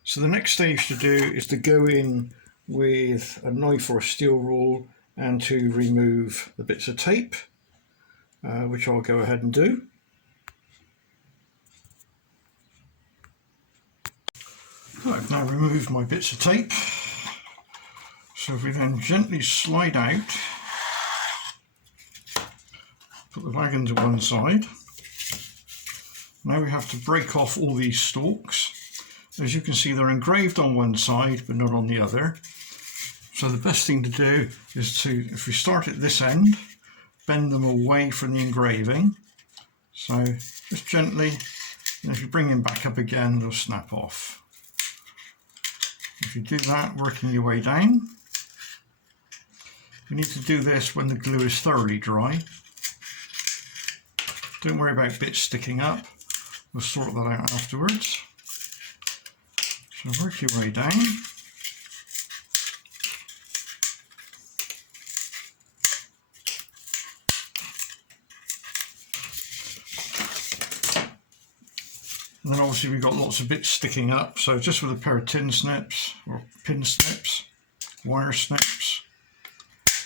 So the next stage to do is to go in with a knife or a steel rule and to remove the bits of tape, which I'll go ahead and do. I've now removed my bits of tape, so if we then gently slide out, put the wagon to one side. Now we have to break off all these stalks. As you can see, they're engraved on one side but not on the other. So the best thing to do is to, if we start at this end, bend them away from the engraving. So just gently, and if you bring them back up again, they'll snap off. If you do that, working your way down, you need to do this when the glue is thoroughly dry. Don't worry about bits sticking up, we'll sort that out afterwards. So work your way down. And then obviously we've got lots of bits sticking up, so just with a pair of tin snips or pin snips, wire snips,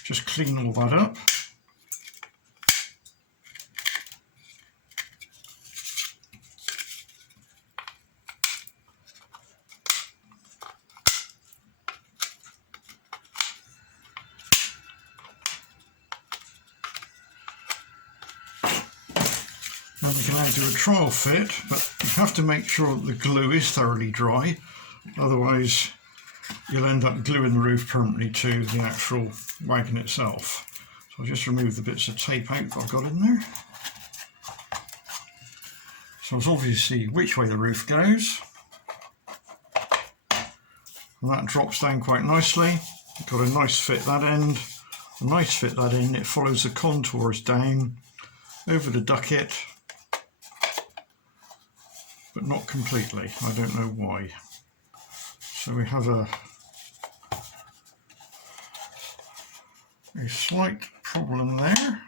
just clean all that up. Now we can now do a trial fit, but you have to make sure that the glue is thoroughly dry, otherwise you'll end up gluing the roof permanently to the actual wagon itself. So I'll just remove the bits of tape out that I've got in there. So it's obviously which way the roof goes. And that drops down quite nicely. Got a nice fit that end, a nice fit that end. It follows the contours down over the ducket, but not completely. I don't know why. So we have a slight problem there.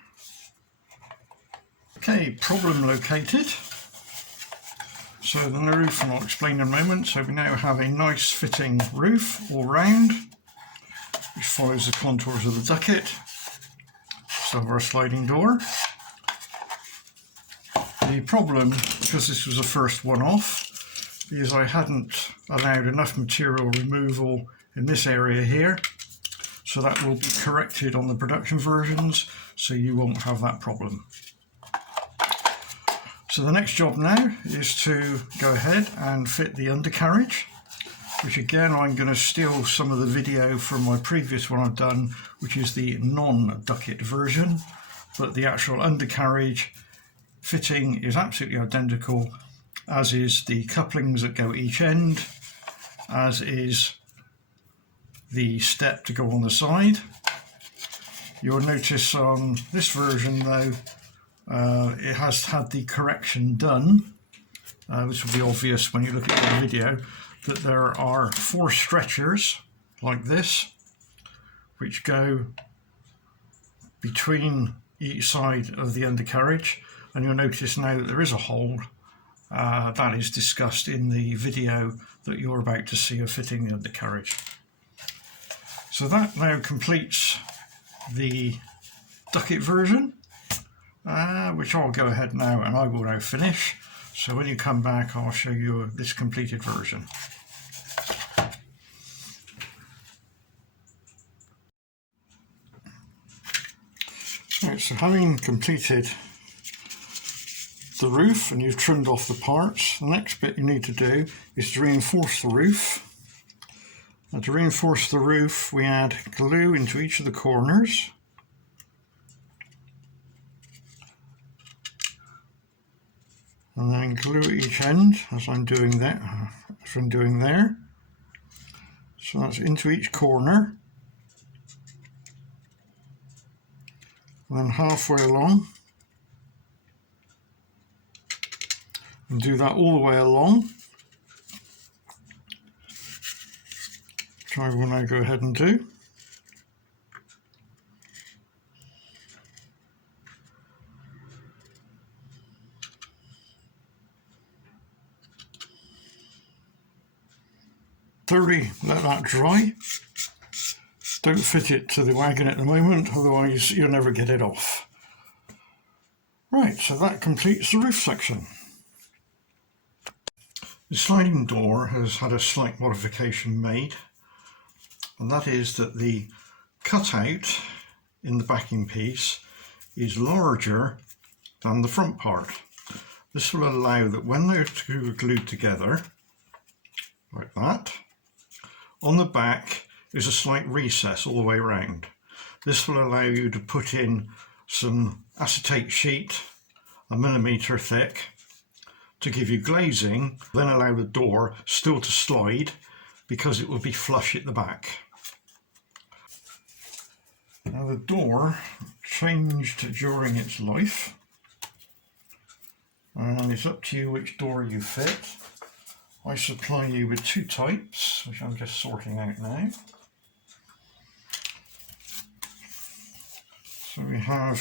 Okay, problem located. So the roof, and I'll explain in a moment. So we now have a nice fitting roof all round, which follows the contours of the Ducket. So our sliding door. The problem, because this was the first one off, is I hadn't allowed enough material removal in this area here. So that will be corrected on the production versions, so you won't have that problem. So the next job now is to go ahead and fit the undercarriage, which again I'm going to steal some of the video from my previous one I've done, which is the non-Ducket version, but the actual undercarriage fitting is absolutely identical, as is the couplings that go each end, as is the step to go on the side. You'll notice on this version though, it has had the correction done, which will be obvious when you look at the video, that there are 4 stretchers like this, which go between each side of the undercarriage, and you'll notice now that there is a hole. That is discussed in the video that you're about to see of fitting the undercarriage. So that now completes the Ducket version, which I'll go ahead now and I will now finish. So when you come back, I'll show you this completed version. Right, so having completed the roof and you've trimmed off the parts, the next bit you need to do is to reinforce the roof. And to reinforce the roof, we add glue into each of the corners. And then glue at each end, as I'm doing there. So that's into each corner. And then halfway along. And do that all the way along. Which I will now go ahead and do. Thoroughly let that dry. Don't fit it to the wagon at the moment, otherwise you'll never get it off. Right, so that completes the roof section. The sliding door has had a slight modification made, and that is that the cutout in the backing piece is larger than the front part. This will allow that when they're glued together, like that, on the back is a slight recess all the way around. This will allow you to put in some acetate sheet, 1 millimetre thick, to give you glazing, then allow the door still to slide because it will be flush at the back. Now the door changed during its life, and it's up to you which door you fit. I supply you with 2 types, which I'm just sorting out now. So we have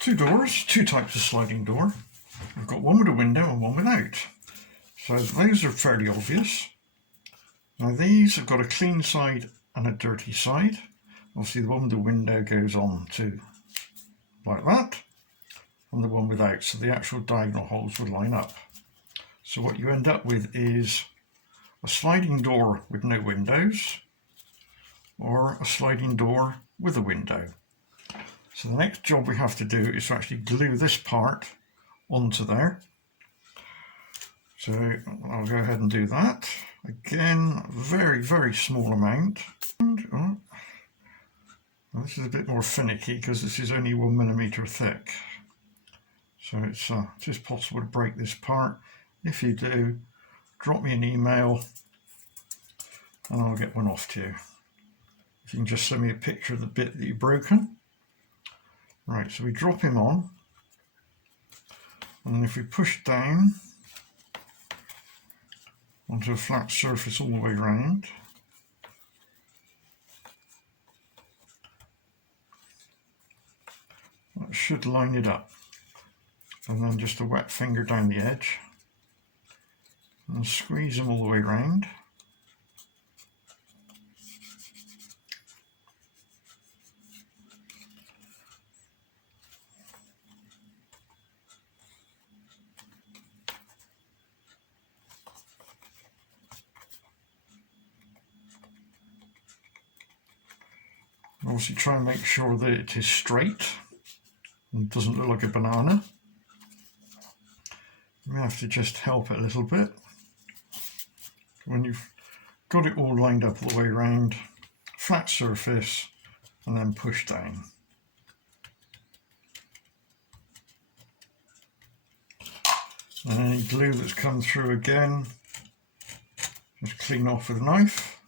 2 doors, 2 types of sliding door. We've got one with a window and one without. So those are fairly obvious. Now these have got a clean side and a dirty side. Obviously the one with the window goes on to like that, and the one without, so the actual diagonal holes would line up. So what you end up with is a sliding door with no windows, or a sliding door with a window. So the next job we have to do is to actually glue this part onto there. So I'll go ahead and do that. Again, very, very small amount. And, well, this is a bit more finicky because this is only 1 millimetre thick. So it's just possible to break this part. If you do, drop me an email and I'll get one off to you. If you can just send me a picture of the bit that you've broken. Right, so we drop him on, and then if we push down onto a flat surface all the way around, that should line it up. And then just a wet finger down the edge and squeeze them all the way around. Obviously try and make sure that it is straight and doesn't look like a banana. You may have to just help it a little bit. When you've got it all lined up all the way around, flat surface, and then push down. And any glue that's come through again, just clean off with a knife.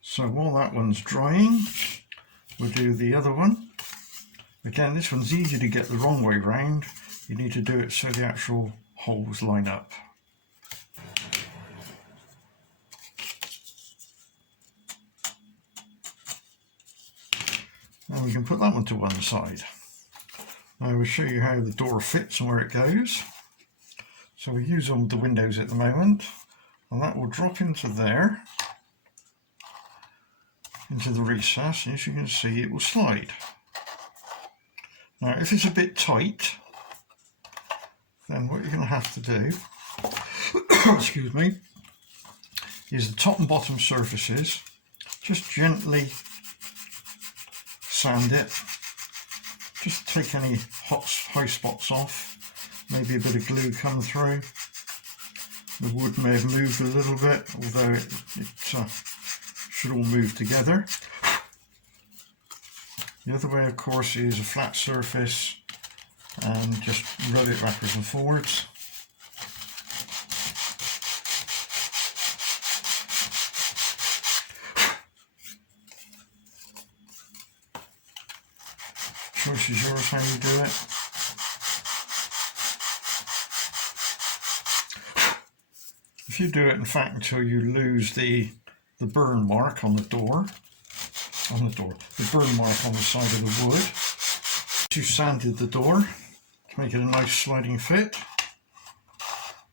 So while that one's drying, we'll do the other one. Again, this one's easy to get the wrong way round. You need to do it so the actual holes line up. And we can put that one to one side. Now we'll show you how the door fits and where it goes. So we use on the windows at the moment, and that will drop into there, into the recess, and as you can see it will slide. Now if it's a bit tight, then what you're going to have to do, excuse me, is the top and bottom surfaces, just gently sand it, just take any high spots off, maybe a bit of glue come through. The wood may have moved a little bit, although it should all move together. The other way, of course, is a flat surface and just rub it backwards and forwards. Choice is yours how you do it. If you do it, in fact, until you lose the burn mark on the door, the burn mark on the side of the wood. You sanded the door to make it a nice sliding fit.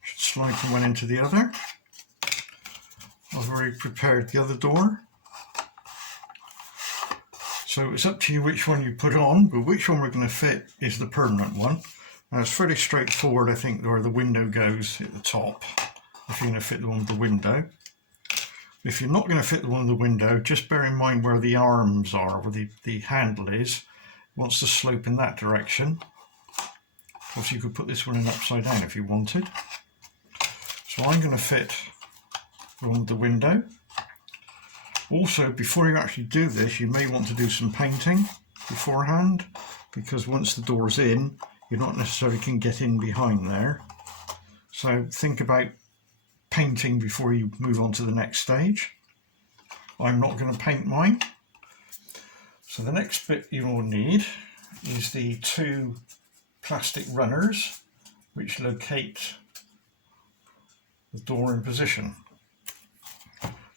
Should slide from one end to the other. I've already prepared the other door. So it's up to you which one you put on, but which one we're going to fit is the permanent one. Now it's fairly straightforward, I think, where the window goes at the top, if you're going to fit the one with the window. If you're not going to fit the one with the window, just bear in mind where the arms are, where the handle is. It wants to slope in that direction. Of course, you could put this one in upside down if you wanted. So I'm going to fit the one with the window. Also, before you actually do this, you may want to do some painting beforehand, because once the door's in, you're not necessarily can get in behind there. So think about painting before you move on to the next stage. I'm not going to paint mine. So the next bit you will need is the two plastic runners which locate the door in position.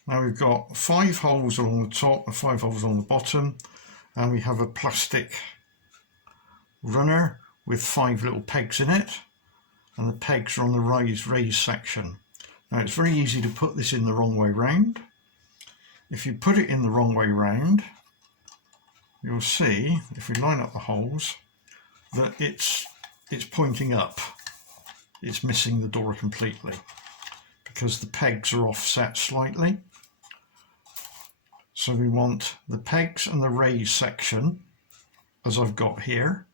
Now we've got 5 holes along the top and 5 holes on the bottom, and we have a plastic runner with 5 little pegs in it, and the pegs are on the raised section. Now it's very easy to put this in the wrong way round. If you put it in the wrong way round, you'll see, if we line up the holes, that it's pointing up. It's missing the door completely because the pegs are offset slightly. So we want the pegs and the raised section, as I've got here.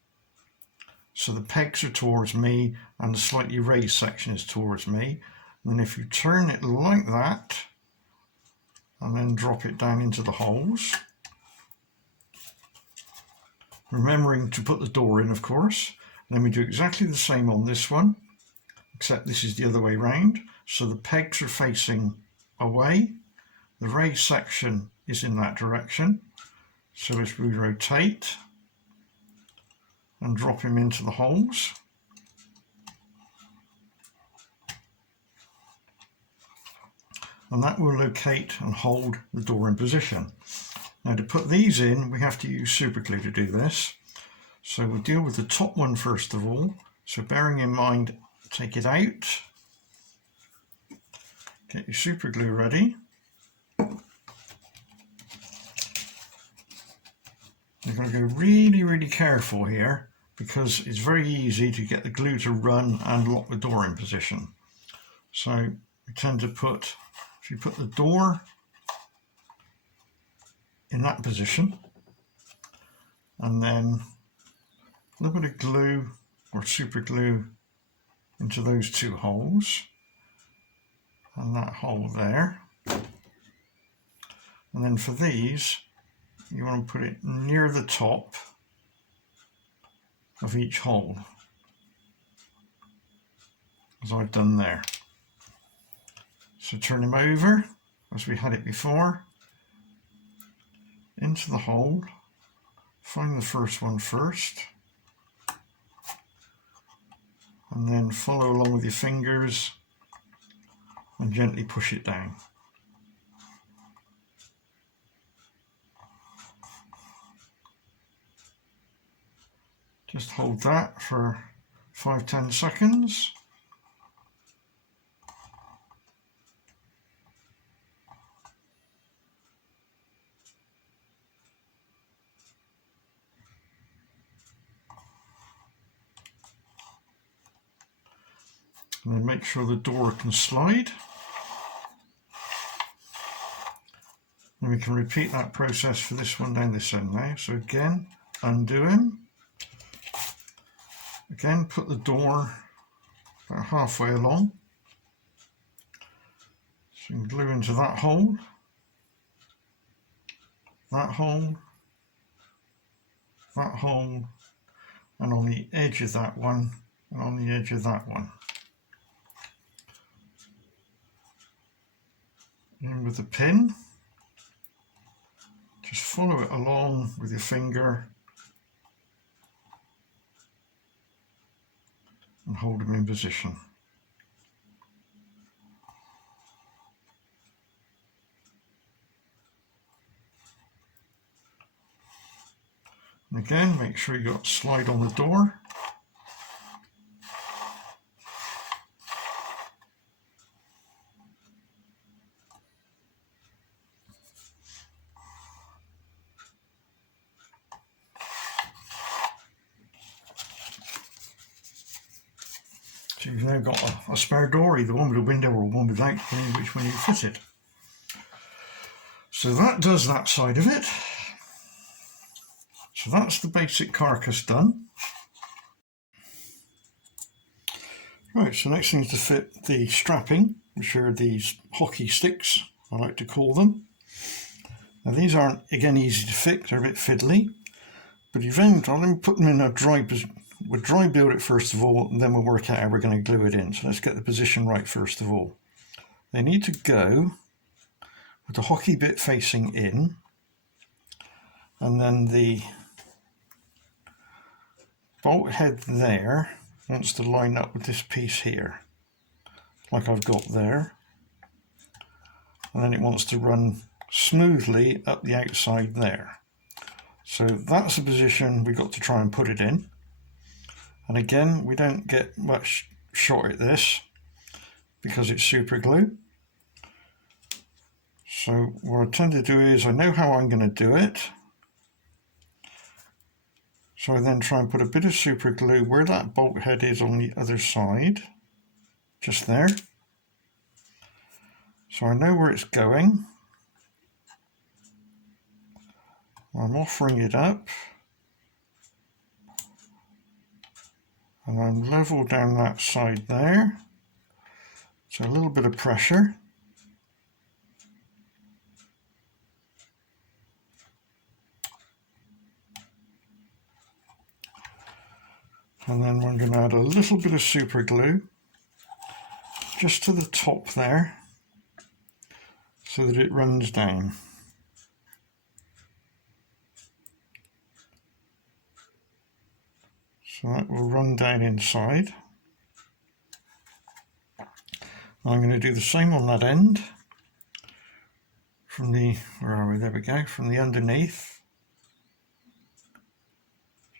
So the pegs are towards me and the slightly raised section is towards me. And then if you turn it like that and then drop it down into the holes, remembering to put the door in, of course. And then we do exactly the same on this one, except this is the other way round. So the pegs are facing away, the raised section is in that direction. So as we rotate and drop him into the holes, and that will locate and hold the door in position. Now to put these in, we have to use super glue to do this. So we'll deal with the top one first of all. So bearing in mind, take it out, get your super glue ready. You're going to go really, really careful here because it's very easy to get the glue to run and lock the door in position. So we tend to put, if you put the door in that position, and then a little bit of glue or super glue into those two holes and that hole there. And then for these, you want to put it near the top of each hole, as I've done there. So turn them over as we had it before, into the hole, find the first one first, and then follow along with your fingers and gently push it down. Just hold that for 5–10 seconds. And then make sure the door can slide. And we can repeat that process for this one down this end now. So again, undo him. Again, put the door about halfway along. So you can glue into that hole, that hole, that hole, and on the edge of that one, and on the edge of that one. In with the pin, just follow it along with your finger and hold them in position. And again, make sure you got slide on the door. So you've now got a spare door, either one with a window or one without, depending on which one you fit it. So that does that side of it. So that's the basic carcass done. Right, so next thing is to fit the strapping, which are these hockey sticks, I like to call them. Now these aren't, again, easy to fit, they're a bit fiddly, but eventually I'll put them in a we'll dry build it first of all, and then we'll work out how we're going to glue it in. So let's get the position right first of all. They need to go with the hockey bit facing in, and then the bolt head there wants to line up with this piece here, like I've got there, and then it wants to run smoothly up the outside there. So that's the position we've got to try and put it in. And again, we don't get much shot at this because it's super glue. So what I tend to do is, I know how I'm going to do it. So I then try and put a bit of super glue where that bolt head is on the other side, just there. So I know where it's going. I'm offering it up. And I'm level down that side there. So a little bit of pressure. And then we're going to add a little bit of super glue just to the top there so that it runs down. So that will run down inside. I'm going to do the same on that end from the, where are we, there we go, from the underneath.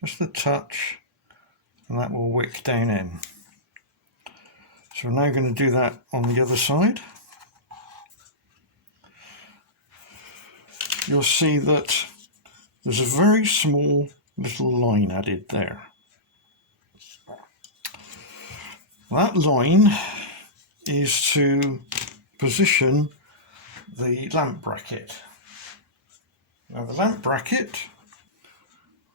Just a touch, and that will wick down in. So we're now going to do that on the other side. You'll see that there's a very small little line added there. That line is to position the lamp bracket. Now the lamp bracket,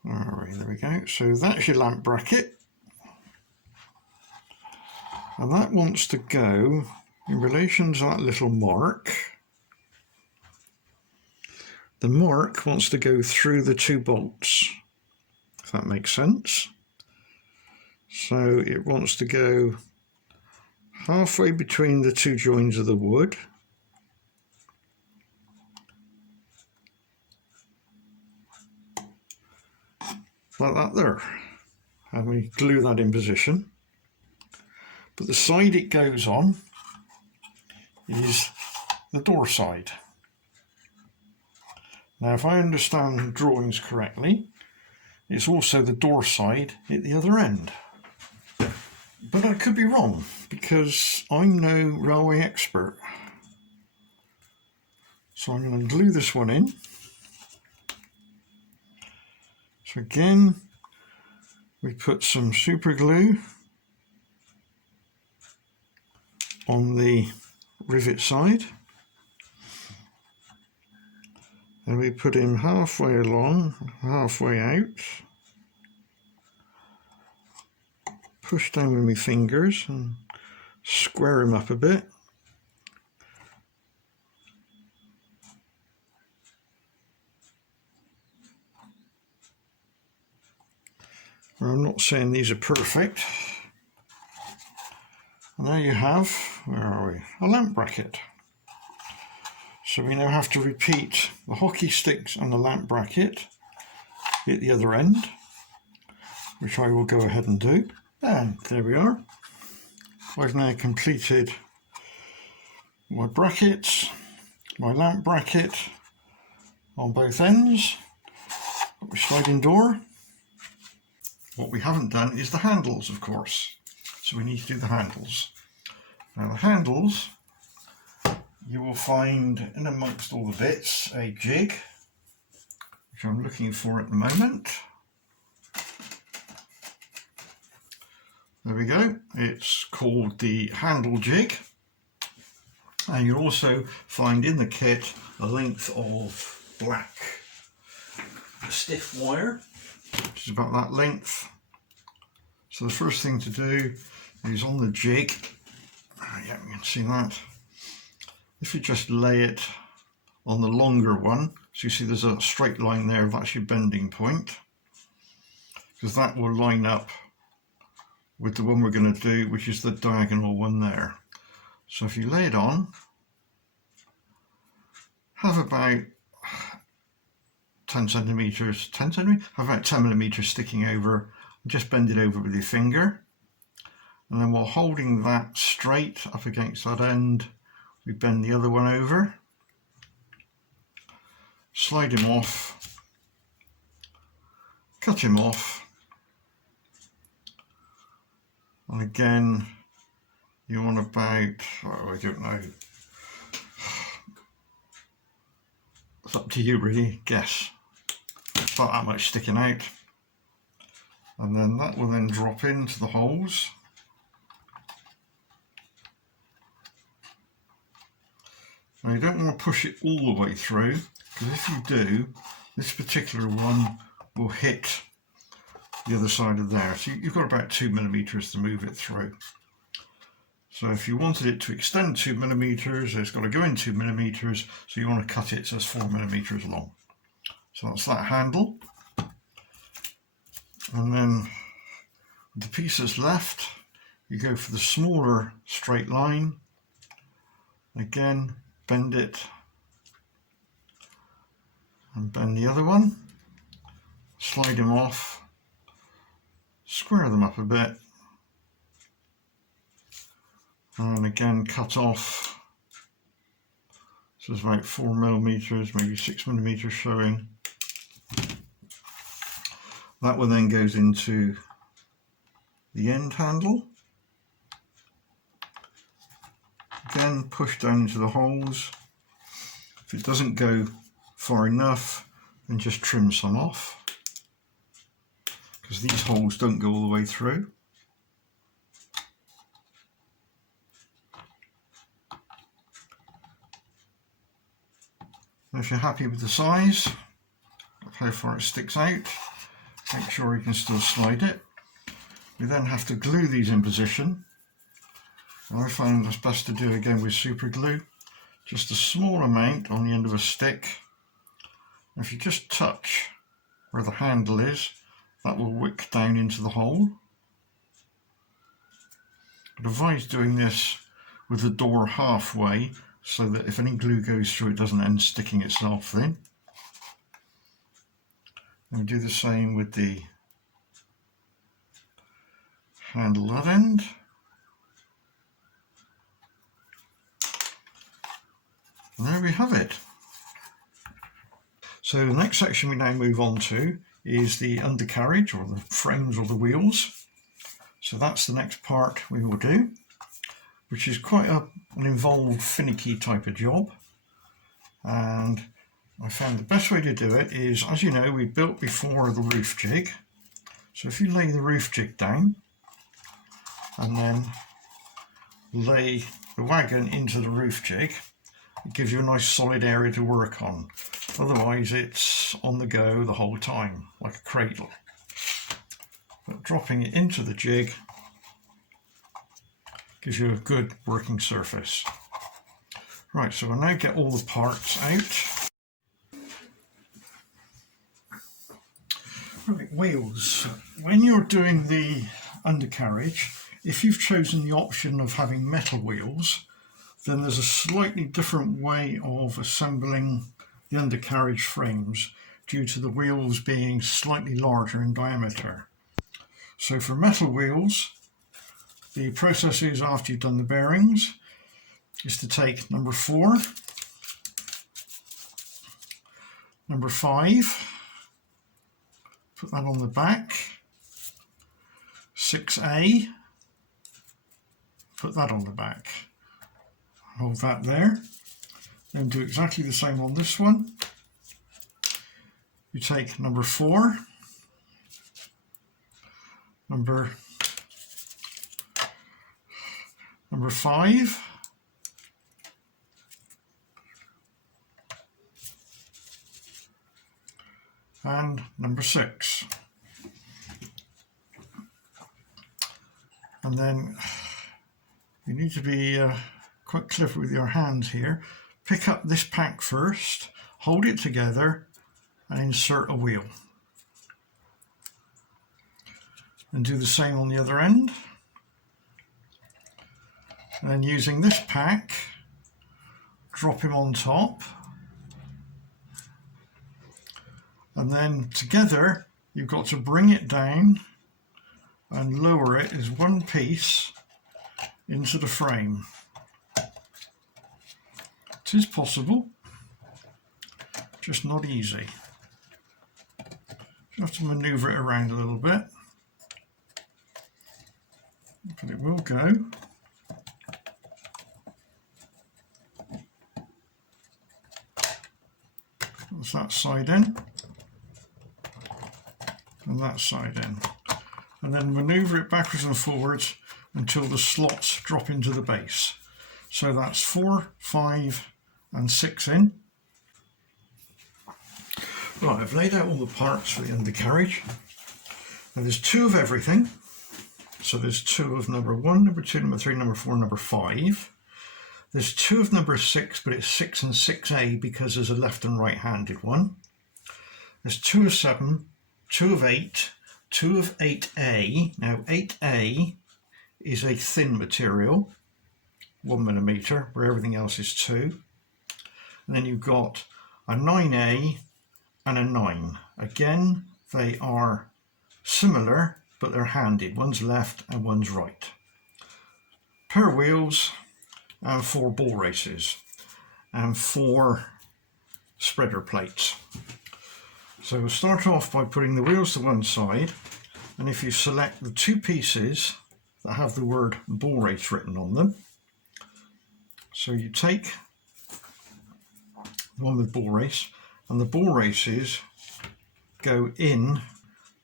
alright, there we go, so that's your lamp bracket, and that wants to go in relation to that little mark. The mark wants to go through the two bolts, if that makes sense. So it wants to go halfway between the two joins of the wood, like that there, and we glue that in position. But the side it goes on is the door side. Now if I understand drawings correctly, it's also the door side at the other end. But I could be wrong, because I'm no railway expert. So I'm going to glue this one in. So again, we put some super glue on the rivet side. And we put him halfway along, halfway out. Push down with my fingers and square him up a bit. Well, I'm not saying these are perfect. And there you have, where are we? A lamp bracket. So we now have to repeat the hockey sticks and the lamp bracket at the other end, which I will go ahead and do. And there we are. I've now completed my brackets, my lamp bracket on both ends, my sliding door. What we haven't done is the handles, of course. So we need to do the handles. Now the handles, you will find in amongst all the bits a jig, which I'm looking for at the moment. There we go, it's called the handle jig, and you'll also find in the kit a length of black stiff wire, which is about that length. So the first thing to do is on the jig, yeah, you can see that, if you just lay it on the longer one, so you see there's a straight line there, that's your bending point, because that will line up with the one we're going to do, which is the diagonal one there. So if you lay it on, have about 10 centimeters, have about 10 millimeters sticking over, just bend it over with your finger. And then while holding that straight up against that end, we bend the other one over, slide him off, cut him off. And again, you want about, oh, I don't know, it's up to you really, guess. It's not that much sticking out. And then that will then drop into the holes. Now you don't want to push it all the way through, because if you do, this particular one will hit the other side of there. So you've got about 2 millimeters to move it through. So if you wanted it to extend 2 millimeters, it's got to go in 2 millimeters, so you want to cut it so it's 4 millimeters long. So that's that handle. And then with the pieces left, you go for the smaller straight line. Again, bend it and bend the other one, slide them off, square them up a bit, and again cut off. So it's about 4 millimeters, maybe 6 millimeters showing. That one then goes into the end handle. Again, push down into the holes. If it doesn't go far enough, then just trim some off, because these holes don't go all the way through. And if you're happy with the size, how far it sticks out. Make sure you can still slide it. We then have to glue these in position. And I find it's best to do again with super glue. Just a small amount on the end of a stick. And if you just touch where the handle is, that will wick down into the hole. I'd advise doing this with the door halfway so that if any glue goes through it doesn't end sticking itself in. And do the same with the handle that end. And there we have it. So the next section we now move on to is the undercarriage, or the frames or the wheels. So that's the next part we will do, which is quite an involved, finicky type of job. And I found the best way to do it is, as you know, we built before the roof jig. So if you lay the roof jig down and then lay the wagon into the roof jig, it gives you a nice solid area to work on. Otherwise it's on the go the whole time, like a cradle. But dropping it into the jig gives you a good working surface. Right, so we'll now get all the parts out. Right, wheels. When you're doing the undercarriage, if you've chosen the option of having metal wheels, then there's a slightly different way of assembling the undercarriage frames due to the wheels being slightly larger in diameter. So for metal wheels, the process is, after you've done the bearings, is to take number 4, number 5, put that on the back, 6A, put that on the back. Hold that there, then do exactly the same on this one. You take number 4, number 5, and number 6. And then you need to be quite clever with your hands here. Pick up this pack first, hold it together and insert a wheel. And do the same on the other end. And then using this pack, drop him on top. And then together you've got to bring it down and lower it as one piece into the frame. It is possible, just not easy. You have to manoeuvre it around a little bit, but it will go. That's that side in, and that side in. And then manoeuvre it backwards and forwards until the slots drop into the base. So that's 4, 5 and 6 in. Right, I've laid out all the parts for the undercarriage. Now there's 2 of everything. So there's 2 of number 1, number 2, number 3, number 4, number 5. There's 2 of number 6, but it's 6 and 6A because there's a left and right handed one. There's 2 of 7, 2 of 8, 2 of 8A. Now 8A is a thin material, 1mm, where everything else is 2. And then you've got a 9A and a 9. Again, they are similar, but they're handed. One's left and one's right. Pair of wheels and 4 ball races and 4 spreader plates. So we'll start off by putting the wheels to one side, and if you select the 2 pieces that have the word ball race written on them, so you take the one with ball race, and the ball races go in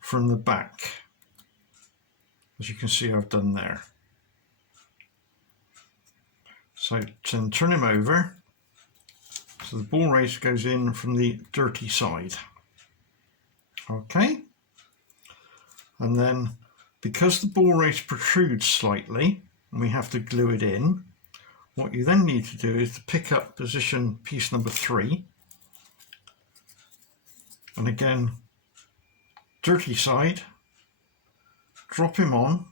from the back, as you can see I've done there. So then turn him over, so the ball race goes in from the dirty side. Okay, and then because the ball race protrudes slightly and we have to glue it in, what you then need to do is to pick up position piece number 3, and again, dirty side, drop him on,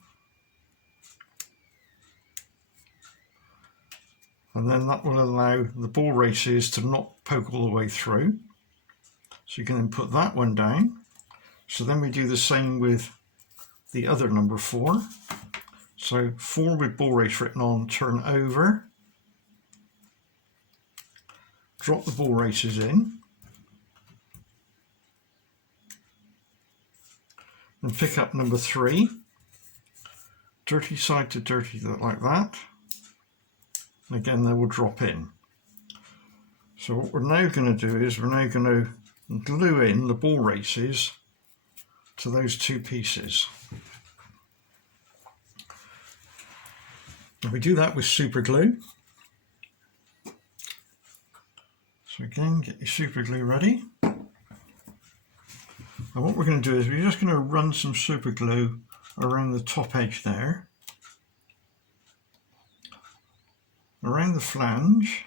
and then that will allow the ball races to not poke all the way through. So you can then put that one down. So then we do the same with the other number 4. So 4 with ball race written on, turn over, drop the ball races in, and pick up number 3, dirty side to dirty like that, and again they will drop in. So what we're now going to do is we're now going to glue in the ball races to those 2 pieces. And we do that with super glue. So again, get your super glue ready. And what we're going to do is we're just going to run some super glue around the top edge there, around the flange,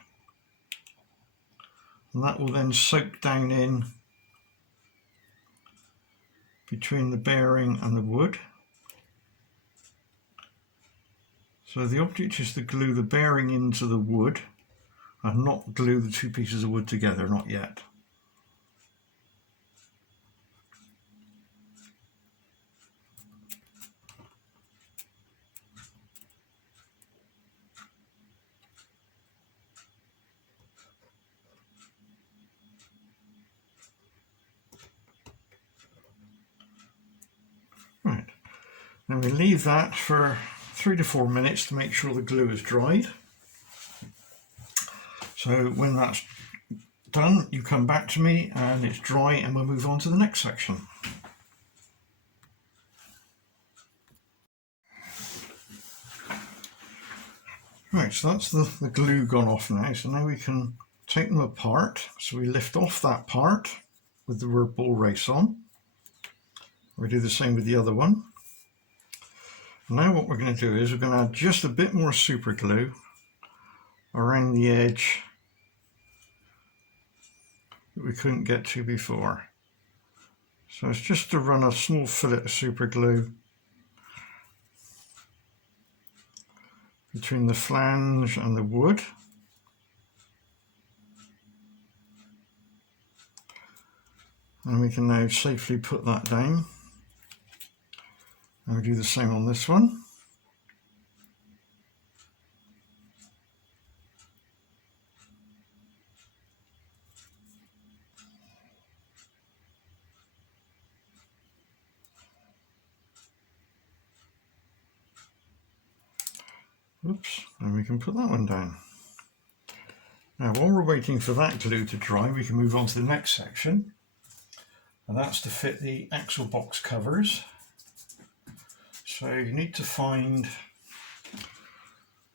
and that will then soak down in between the bearing and the wood. So the object is to glue the bearing into the wood and not glue the 2 pieces of wood together, not yet. Right, then we leave that for 3 to 4 minutes to make sure the glue is dried. So when that's done, you come back to me and it's dry, and we'll move on to the next section. Right, so that's the glue gone off now, so now we can take them apart. So we lift off that part with the word ball race on. We do the same with the other one. Now what we're going to do is we're going to add just a bit more super glue around the edge that we couldn't get to before. So it's just to run a small fillet of super glue between the flange and the wood. And we can now safely put that down. And we do the same on this one. Oops, and we can put that one down. Now while we're waiting for that glue to dry, we can move on to the next section, and that's to fit the axle box covers. So you need to find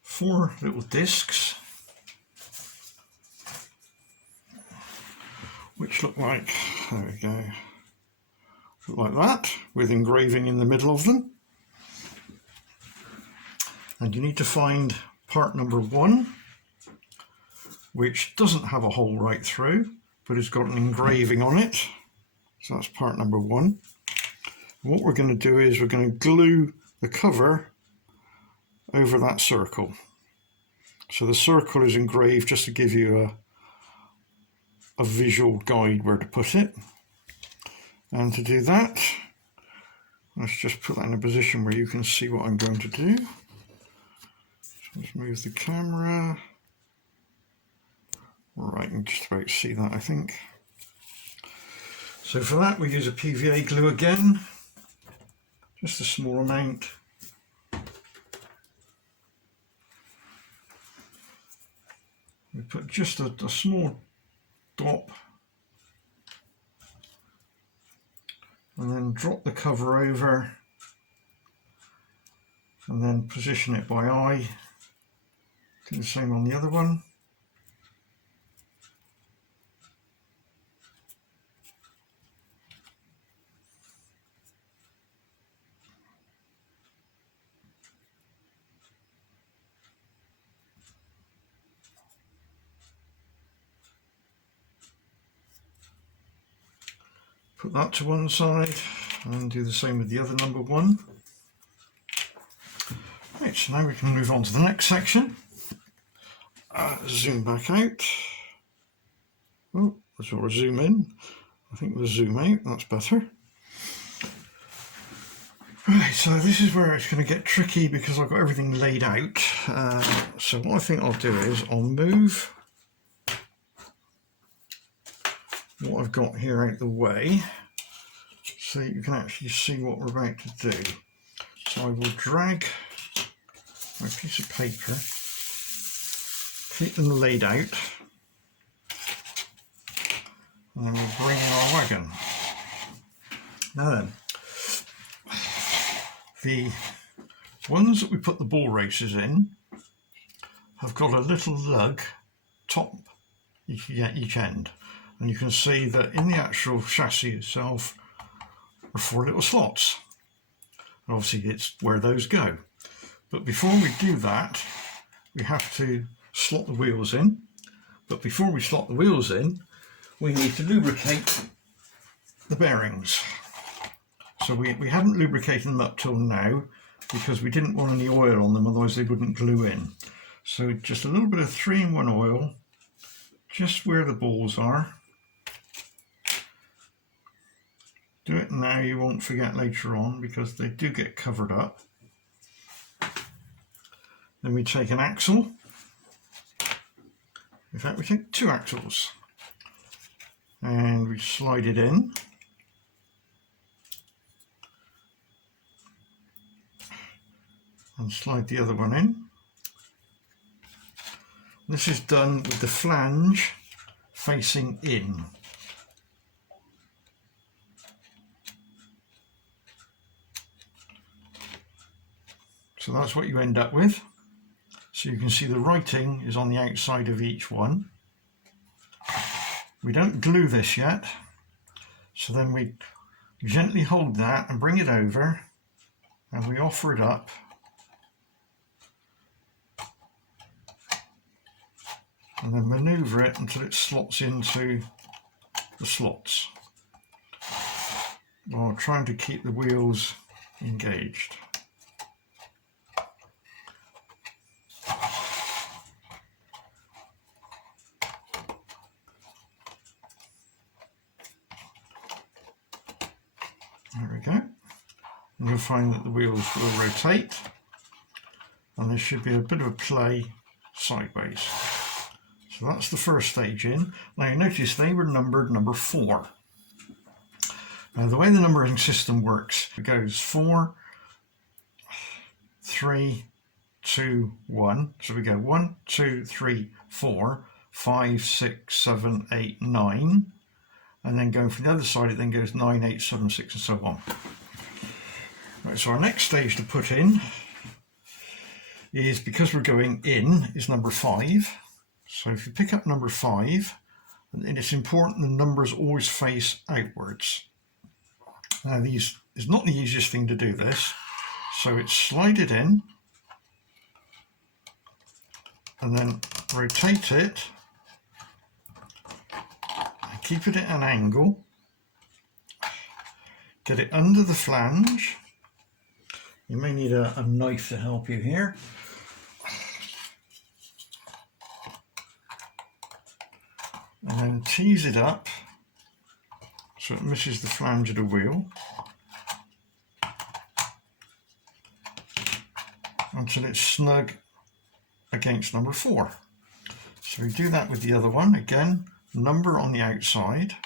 4 little discs which look like, there we go, look like that, with engraving in the middle of them. And you need to find part number 1, which doesn't have a hole right through, but it's got an engraving on it. So that's part number 1. And what we're going to do is we're going to glue the cover over that circle. So the circle is engraved just to give you a visual guide where to put it. And to do that, let's just put that in a position where you can see what I'm going to do. Let's move the camera. Right, you can just about see that, I think. So for that we use a PVA glue again, just a small amount. We put just a small dot and then drop the cover over and then position it by eye. Do the same on the other one. Put that to one side and do the same with the other number 1. Right, so now we can move on to the next section. Zoom back out. Oh, let's sort of zoom in. I think we'll zoom out, that's better. Right, so this is where it's going to get tricky because I've got everything laid out. So what I think I'll do is I'll move what I've got here out the way so you can actually see what we're about to do. So I will drag my piece of paper, keep them laid out, and then we'll bring in our wagon. Now then, the ones that we put the ball races in have got a little lug top each end, and you can see that in the actual chassis itself are 4 little slots. Obviously it's where those go. But before we do that, we have to slot the wheels in. But before we slot the wheels in, we need to lubricate the bearings. So we haven't lubricated them up till now because we didn't want any oil on them, otherwise they wouldn't glue in. So just a little bit of 3-in-1 oil, just where the balls are. Do it now, you won't forget later on because they do get covered up. Then we take an axle. In fact, we take 2 axles and we slide it in. And slide the other one in. This is done with the flange facing in. So that's what you end up with. So you can see the writing is on the outside of each one. We don't glue this yet, so then we gently hold that and bring it over and we offer it up. And then manoeuvre it until it slots into the slots while trying to keep the wheels engaged. There we go. And you'll find that the wheels will rotate and there should be a bit of a play sideways. So that's the first stage in. Now you notice they were numbered number 4. Now the way the numbering system works, it goes 4, 3, 2, 1. So we go 1, 2, 3, 4, 5, 6, 7, 8, 9. And then going from the other side, it then goes 9, 8, 7, 6, and so on. Right, so our next stage to put in is, because we're going in, is number 5. So if you pick up number 5, and it's important the numbers always face outwards. Now these is not the easiest thing to do this, so it's slide it in and then rotate it and keep it at an angle, get it under the flange. You may need a knife to help you here. And then tease it up so it misses the flange of the wheel until it's snug against number 4. So we do that with the other one. Again, number on the outside.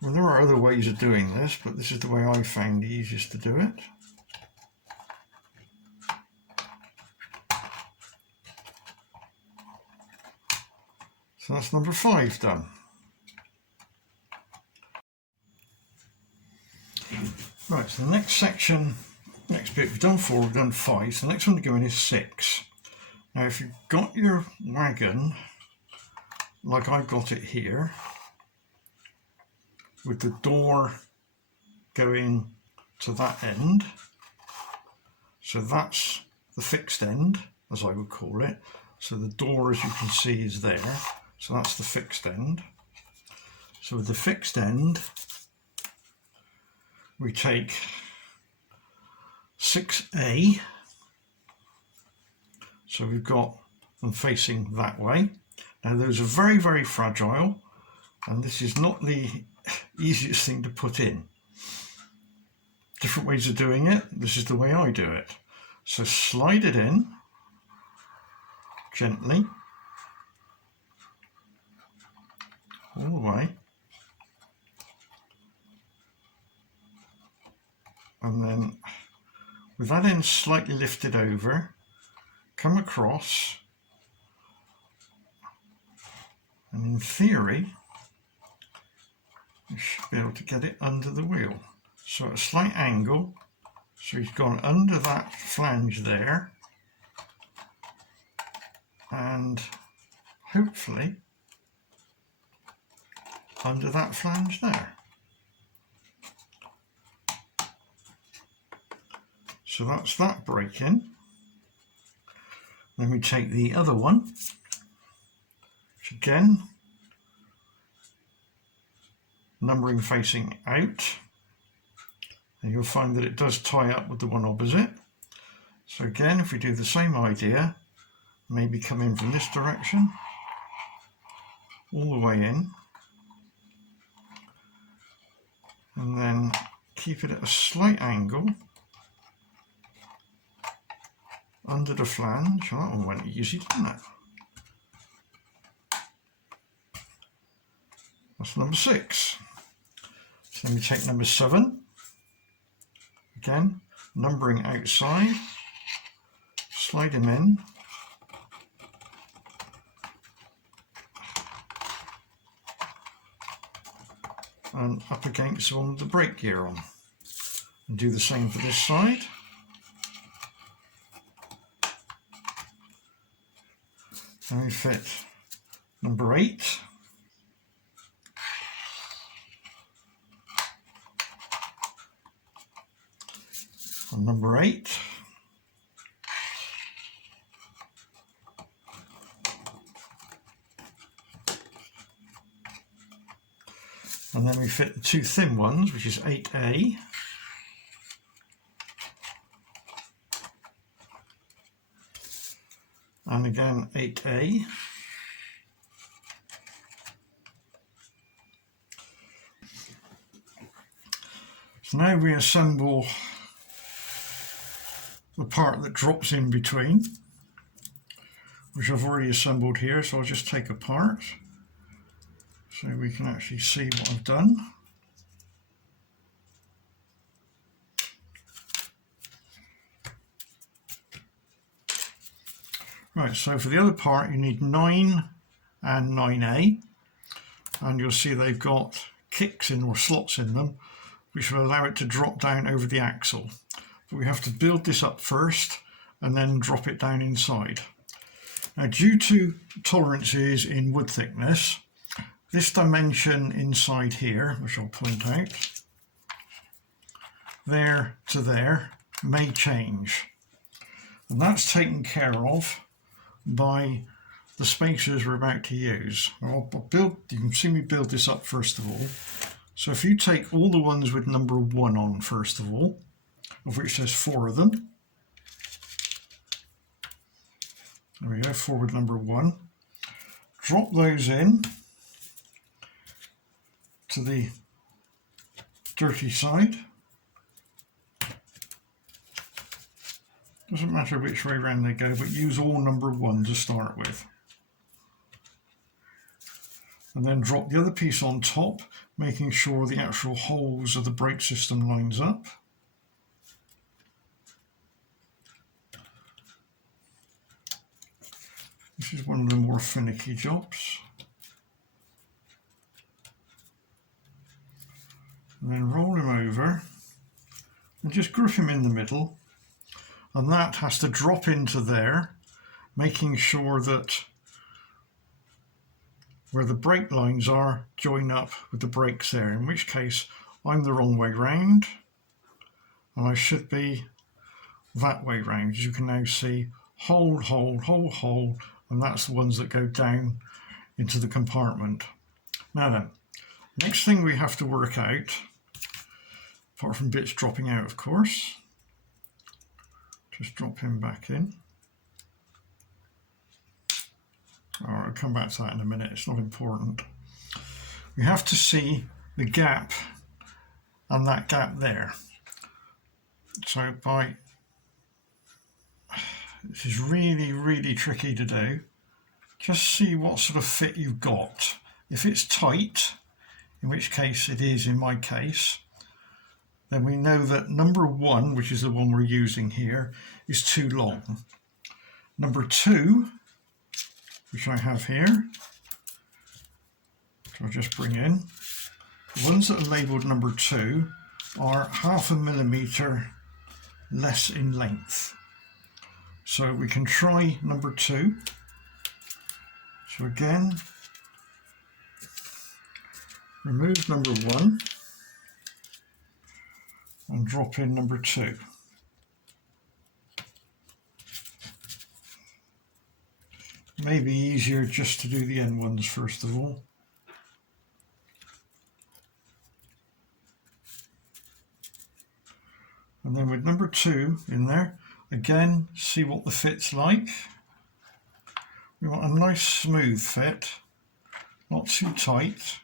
Well, there are other ways of doing this, but this is the way I found the easiest to do it. So that's number 5 done. Right, so the next section, next bit, we've done 4, we've done 5, so the next one to go in is 6. Now if you've got your wagon, like I've got it here, with the door going to that end, so that's the fixed end, as I would call it. So the door, as you can see, is there. So that's the fixed end. So with the fixed end, we take 6A, so we've got them facing that way. Now those are very, very fragile, and this is not the easiest thing to put in. Different ways of doing it, this is the way I do it. So slide it in gently all the way, and then with that end slightly lifted over, come across, and in theory you should be able to get it under the wheel. So at a slight angle, so he's gone under that flange there, and hopefully under that flange there. So that's that brake in. Then we take the other one, which again, numbering facing out, and you'll find that it does tie up with the one opposite. So again, if we do the same idea, maybe come in from this direction, all the way in, and then keep it at a slight angle under the flange. Oh, that one went easy, didn't it? That's number 6. So then we take number 7. Again, numbering outside, slide him in, and up against one with the brake gear on. And do the same for this side. And we fit number 8. On number 8. And then we fit the 2 thin ones, which is 8A. And again 8A. So now we assemble the part that drops in between, which I've already assembled here, so I'll just take apart so we can actually see what I've done. Right, so for the other part you need 9 and 9A, and you'll see they've got kicks in, or slots in them, which will allow it to drop down over the axle. But we have to build this up first and then drop it down inside. Now, due to tolerances in wood thickness, this dimension inside here, which I'll point out, there to there, may change. And that's taken care of by the spacers we're about to use. I'll build, you can see me build this up first of all. So if you take all the ones with number 1 on first of all, of which there's 4 of them. There we go, 4 with number 1. Drop those in to the dirty side. Doesn't matter which way around they go, but use all number 1 to start with. And then drop the other piece on top, making sure the actual holes of the brake system lines up. This is one of the more finicky jobs. And then roll him over and just grip him in the middle, and that has to drop into there, making sure that where the brake lines are join up with the brakes there, in which case I'm the wrong way round and I should be that way round. As you can now see, hole, hole, hole, hole, and that's the ones that go down into the compartment. Now then, Next thing we have to work out, apart from bits dropping out of course, just drop him back in. I'll come back to that in a minute, it's not important. We have to see the gap and that gap there. So this is really tricky to do. Just see what sort of fit you've got. If it's tight, in which case it is in my case, then we know that number 1, which is the one we're using here, is too long. Number 2, which I have here, which I'll just bring in, the ones that are labelled number 2 are 0.5 millimetre less in length. So we can try number 2. So again, remove number 1 and drop in number 2. Maybe easier just to do the end ones first of all. And then with number 2 in there, again, see what the fit's like. We want a nice smooth fit, not too tight,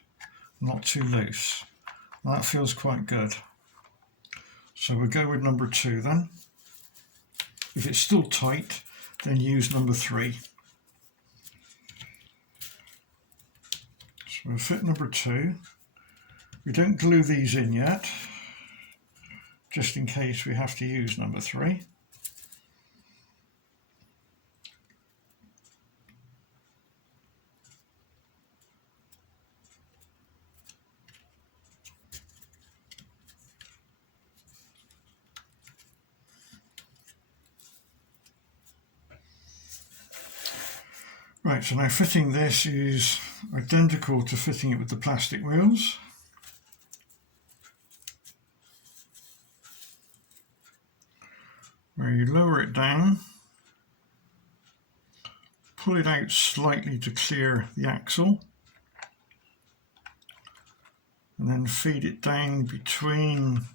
not too loose. That feels quite good. So we'll go with number 2 then. If it's still tight, then use number 3. So we'll fit number 2. We don't glue these in yet, just in case we have to use number 3. Right, so now fitting this is identical to fitting it with the plastic wheels. Where you lower it down, pull it out slightly to clear the axle, and then feed it down between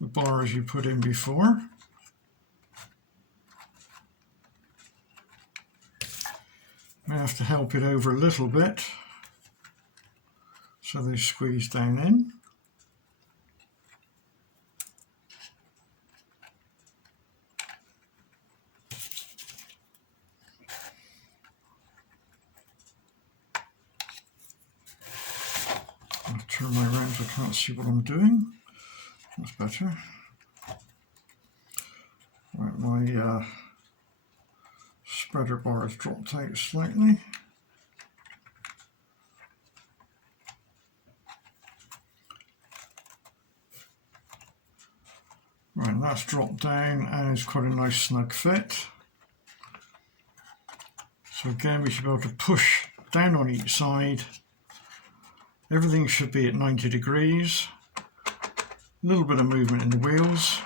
the bars you put in before. I have to help it over a little bit so they squeeze down in. I'll turn my around so I can't see what I'm doing. That's better. Right, my spreader bar has dropped out slightly. Right, and that's dropped down and it's quite a nice snug fit. So again, we should be able to push down on each side. Everything should be at 90 degrees. A little bit of movement in the wheels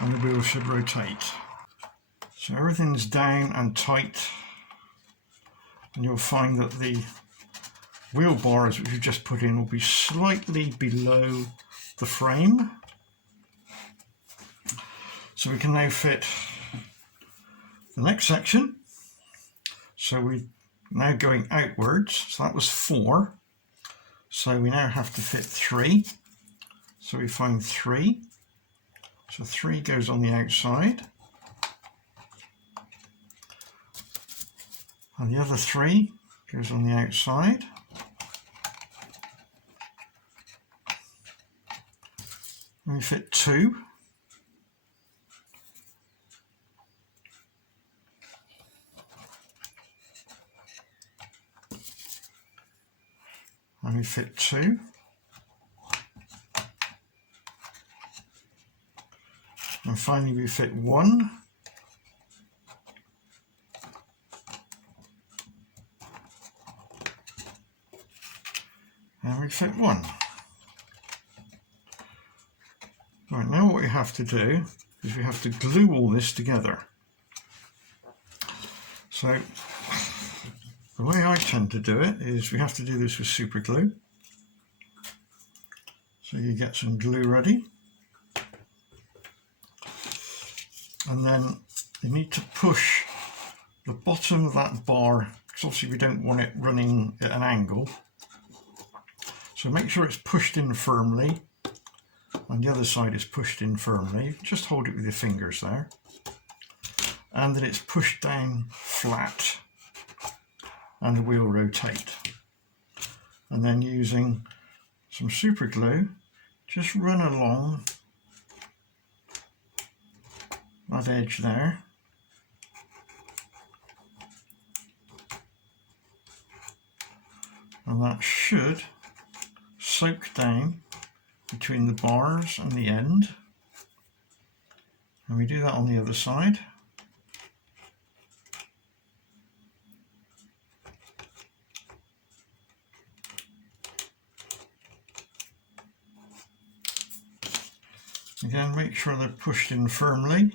and the wheels should rotate. So everything's down and tight, and you'll find that the wheel bars which you've just put in will be slightly below the frame. So we can now fit the next section. So we're now going outwards, so that was 4. So we now have to fit 3. So we find 3. So 3 goes on the outside. And the other 3 goes on the outside. And we fit 2. And we fit 2. And finally we fit 1. And we fit 1. Right, now what we have to do is we have to glue all this together. So The way I tend to do it is we have to do this with super glue. So you get some glue ready, and then you need to push the bottom of that bar, because obviously we don't want it running at an angle. So make sure it's pushed in firmly, and the other side is pushed in firmly. Just hold it with your fingers there. And then it's pushed down flat, and the wheel rotate. And then using some super glue, just run along that edge there. And that should soak down between the bars and the end. And we do that on the other side. Again, make sure they're pushed in firmly.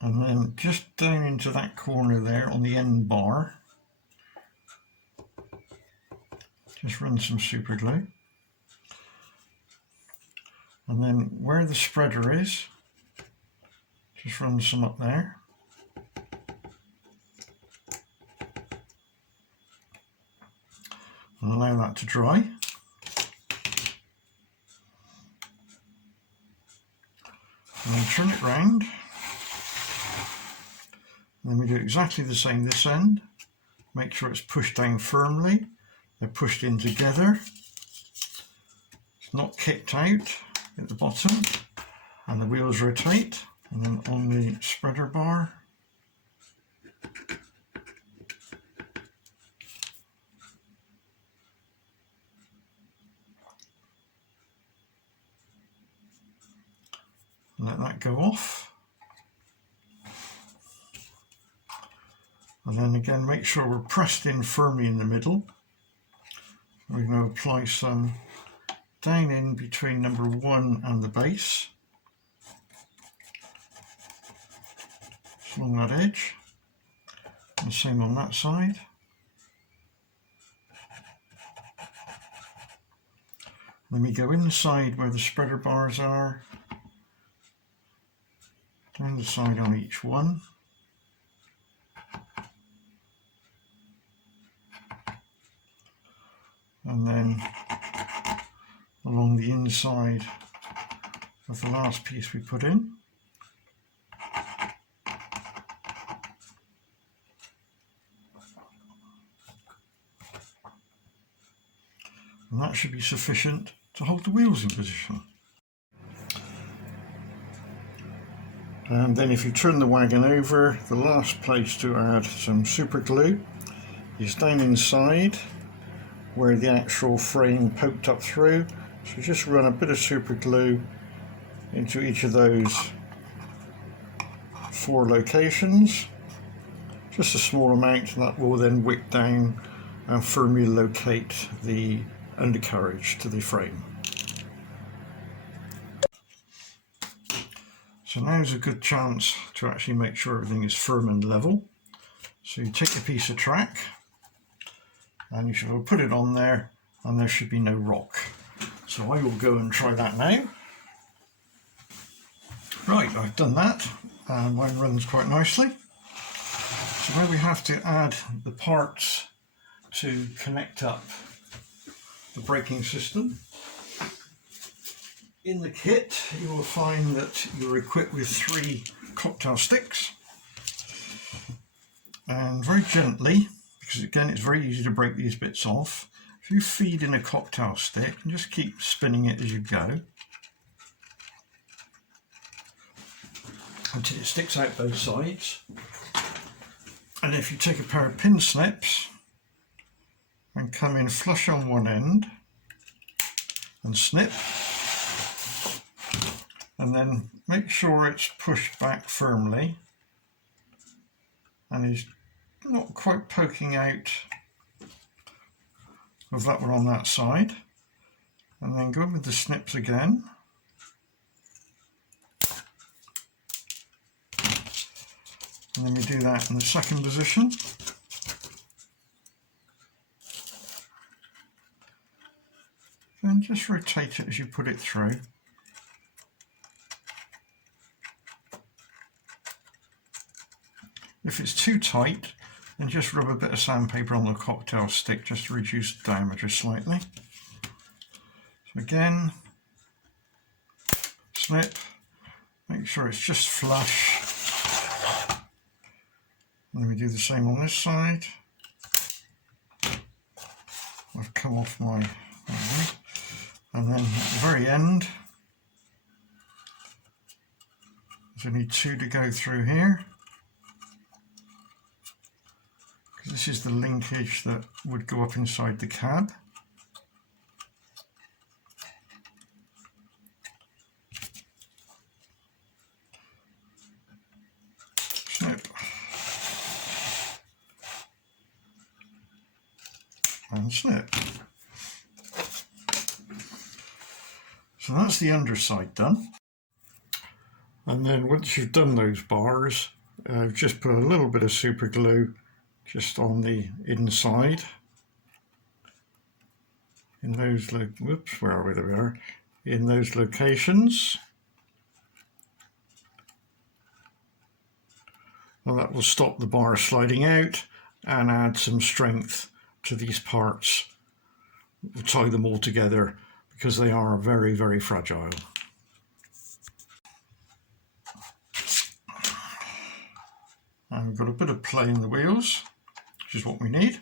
And then just down into that corner there on the end bar, just run some super glue. And then where the spreader is, just run some up there. And allow that to dry. And then turn it round. And then we do exactly the same this end. Make sure it's pushed down firmly. They're pushed in together. It's not kicked out at the bottom. And the wheels rotate. And then on the spreader bar, let that go off. And then again, make sure we're pressed in firmly in the middle. We're going to apply some down in between number 1 and the base, just along that edge, and the same on that side. Then we go inside where the spreader bars are, down the side on each one. And then along the inside of the last piece we put in. And that should be sufficient to hold the wheels in position. And then if you turn the wagon over, the last place to add some super glue is down inside where the actual frame poked up through. So just run a bit of super glue into each of those 4 locations, just a small amount, and that will then wick down and firmly locate the undercarriage to the frame. So now's a good chance to actually make sure everything is firm and level. So you take a piece of track and you should put it on there, and there should be no rock. So I will go and try that now. Right, I've done that, and mine runs quite nicely. So now we have to add the parts to connect up the braking system. In the kit, you will find that you're equipped with 3 cocktail sticks, and very gently, because again it's very easy to break these bits off, if you feed in a cocktail stick and just keep spinning it as you go until it sticks out both sides. And if you take a pair of pin snips and come in flush on one end and snip, and then make sure it's pushed back firmly and is not quite poking out of that one on that side, and then go with the snips again And then we do that in the second position. Then just rotate it as you put it through. If it's too tight, then just rub a bit of sandpaper on the cocktail stick just to reduce the diameter slightly. So again, snip, make sure it's just flush. And then we do the same on this side. I've come off my, and then at the very end, there's only two to go through here. Because this is the linkage that would go up inside the cab. Snip. And snip. So that's the underside done. And then once you've done those bars, just put a little bit of super glue just on the inside. In those, whoops, where are we? There we are. In those locations. Well, that will stop the bar sliding out and add some strength to these parts. We'll tie them all together because they are very, very fragile. And we've got a bit of play in the wheels, which is what we need.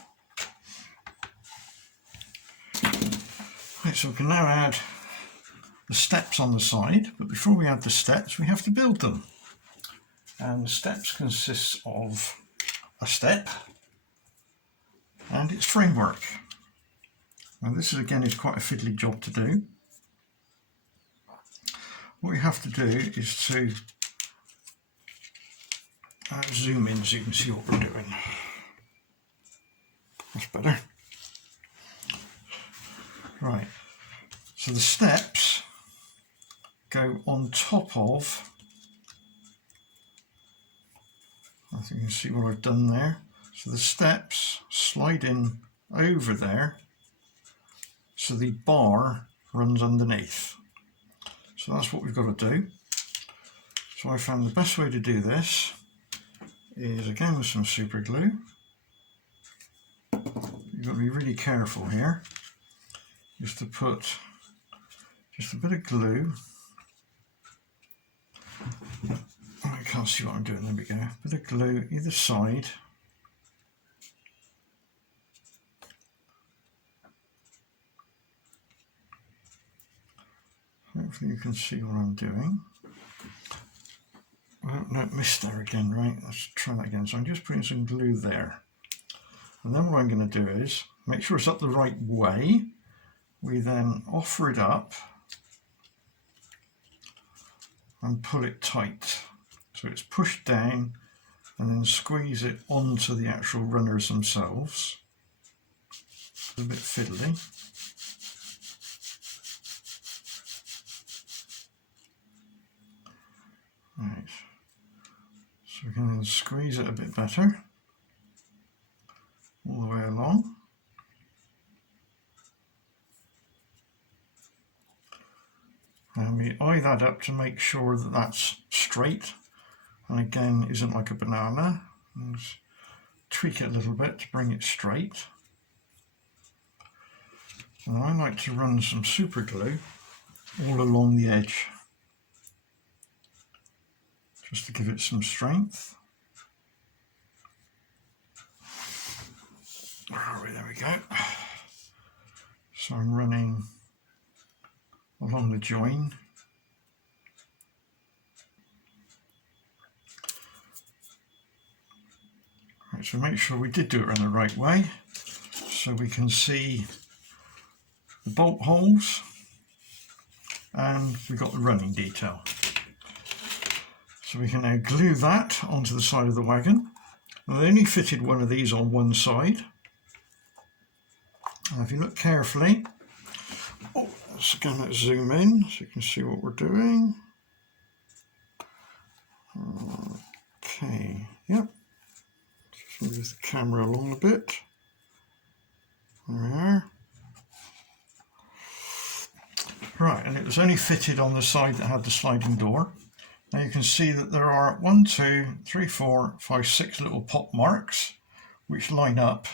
Right, so we can now add the steps on the side, but before we add the steps, we have to build them. And the steps consist of a step and its framework. Now this is, again, is quite a fiddly job to do. What you have to do is to zoom in so you can see what we're doing. That's better. Right, so the steps go on top of, I think you can see what I've done there. So the steps slide in over there, so the bar runs underneath. So that's what we've got to do. So I found the best way to do this is, again, with some super glue. You've got to be really careful here, just to put just a bit of glue. I can't see what I'm doing, there we go. A bit of glue either side. Hopefully you can see what I'm doing. Oh, no, missed there again, right? Let's try that again. So I'm just putting some glue there. And then what I'm going to do is make sure it's up the right way. We then offer it up and pull it tight. So it's pushed down and then squeeze it onto the actual runners themselves. It's a bit fiddly. Right. So we can then squeeze it a bit better all the way along. And we eye that up to make sure that that's straight and, again, isn't like a banana. And just tweak it a little bit to bring it straight. And I like to run some super glue all along the edge, just to give it some strength. Where are we? There we go. So I'm running along the join. Right, so make sure we did do it in the right way, so we can see the bolt holes and we've got the running detail. So we can now glue that onto the side of the wagon. Now, they only fitted one of these on one side. Now, if you look carefully, let's again zoom in so you can see what we're doing. Okay, Yep, just move the camera along a bit. There we are. Right, and it was only fitted on the side that had the sliding door. Now you can see that there are 1, 2, 3, 4, 5, 6 little pop marks which line up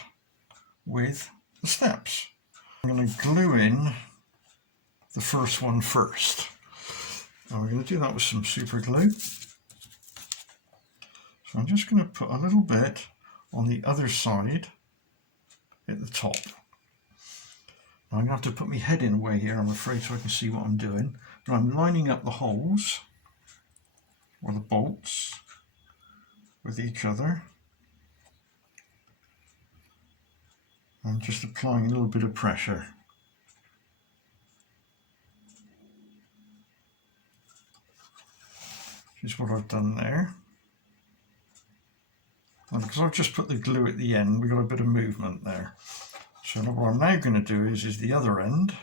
with the steps. I'm going to glue in the first one first. Now we're going to do that with some super glue. So I'm just going to put a little bit on the other side at the top. Now I'm going to have to put my head in a way here, I'm afraid, so I can see what I'm doing. But I'm lining up the holes, or the bolts, with each other. I'm just applying a little bit of pressure. Which is what I've done there. And because I've just put the glue at the end, we've got a bit of movement there. So what I'm now going to do is the other end.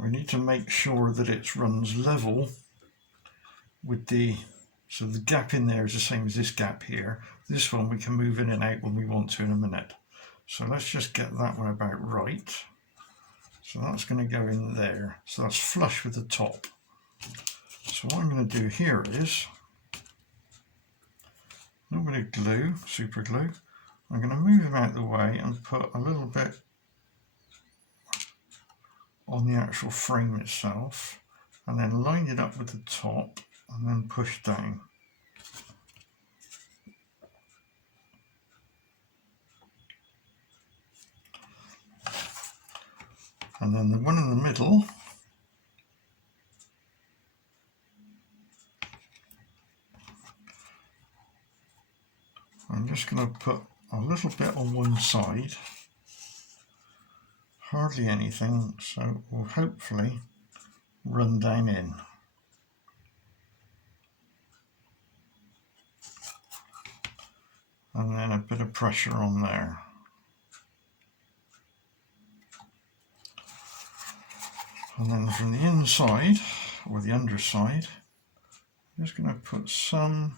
We need to make sure that it runs level with so the gap in there is the same as this gap here. This one we can move in and out when we want to in a minute. So let's just get that one about right. So that's going to go in there. So that's flush with the top. So what I'm going to do here is a little bit of glue, super glue. I'm going to move him out of the way and put a little bit on the actual frame itself, and then line it up with the top and then push down. And then the one in the middle, I'm just going to put a little bit on one side, hardly anything, so it will hopefully run down in. And then a bit of pressure on there. And then from the inside, or the underside, I'm just going to put some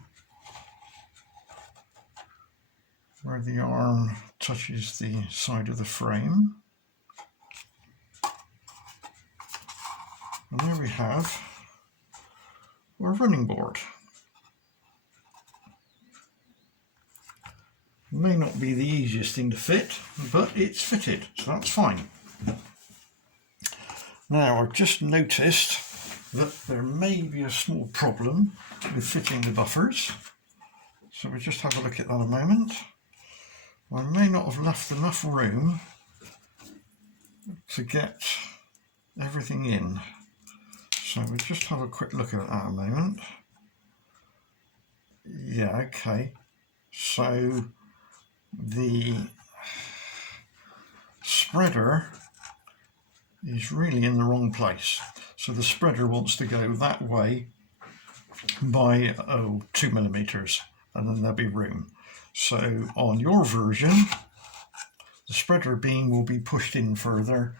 where the arm touches the side of the frame. And there we have our running board. It may not be the easiest thing to fit, but it's fitted, so that's fine. Now I've just noticed that there may be a small problem with fitting the buffers. So we'll just have a look at that a moment. I may not have left enough room to get everything in. So we'll just have a quick look at that a moment. Yeah, okay. So the spreader is really in the wrong place. So the spreader wants to go that way by 2 millimeters, and then there'll be room. So on your version, the spreader beam will be pushed in further,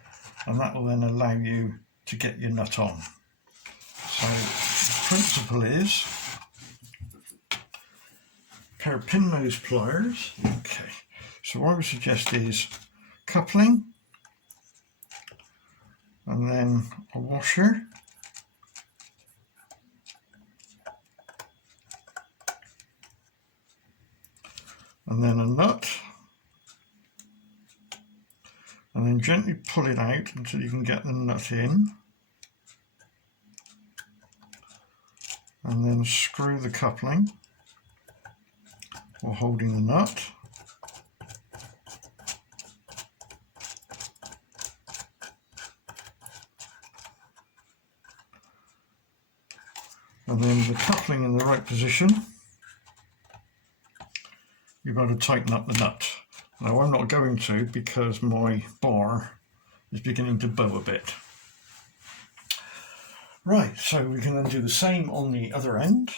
and that will then allow you to get your nut on. So the principle is a pair of pin nose pliers. Okay, so what I would suggest is coupling, and then a washer, and then a nut, and then gently pull it out until you can get the nut in, and then screw the coupling while holding the nut. And then the coupling in the right position, you've got to tighten up the nut. Now I'm not going to, because my bar is beginning to bow a bit. Right, so we can then do the same on the other end.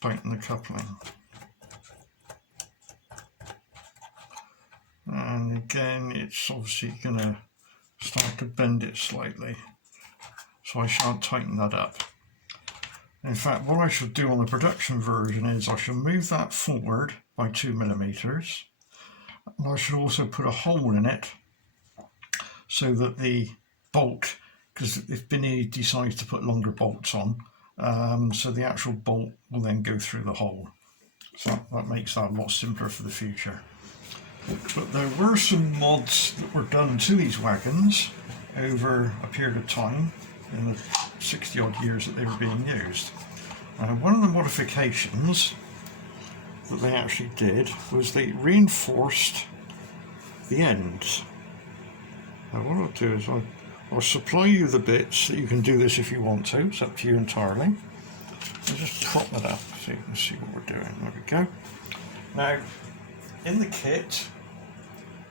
Tighten the coupling. And again, it's obviously going to start to bend it slightly. So I shan't tighten that up. In fact, what I shall do on the production version is I shall move that forward by 2mm, and I shall also put a hole in it so that the bolt, because if Binny decides to put longer bolts on, so the actual bolt will then go through the hole. So that makes that a lot simpler for the future. But there were some mods that were done to these wagons over a period of time in the 60 odd years that they were being used. One of the modifications that they actually did was they reinforced the ends. Now what I'll do is I'll supply you the bits that you can do this if you want to, it's up to you entirely. I'll just prop that up so you can see what we're doing. There we go. Now in the kit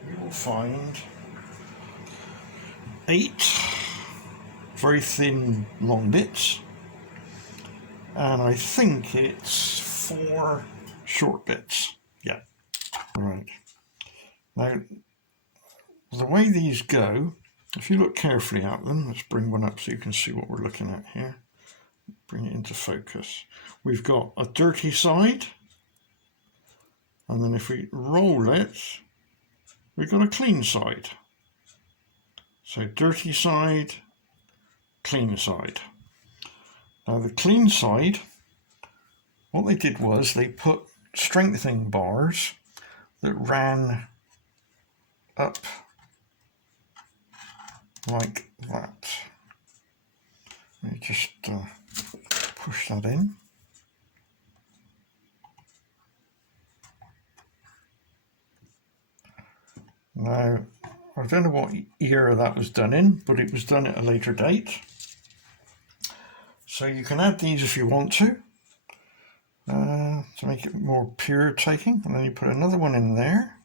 you will find 8 very thin long bits, and I think it's 4 short bits. Yeah, right. Now the way these go, if you look carefully at them, let's bring one up so you can see what we're looking at here. Bring it into focus. We've got a dirty side, and then if we roll it, we've got a clean side. So dirty side, clean side. Now the clean side, what they did was they put strengthening bars that ran up like that. Let me just push that in. Now, I don't know what era that was done in, but it was done at a later date. So you can add these if you want to make it more pure taking, and then you put another one in there.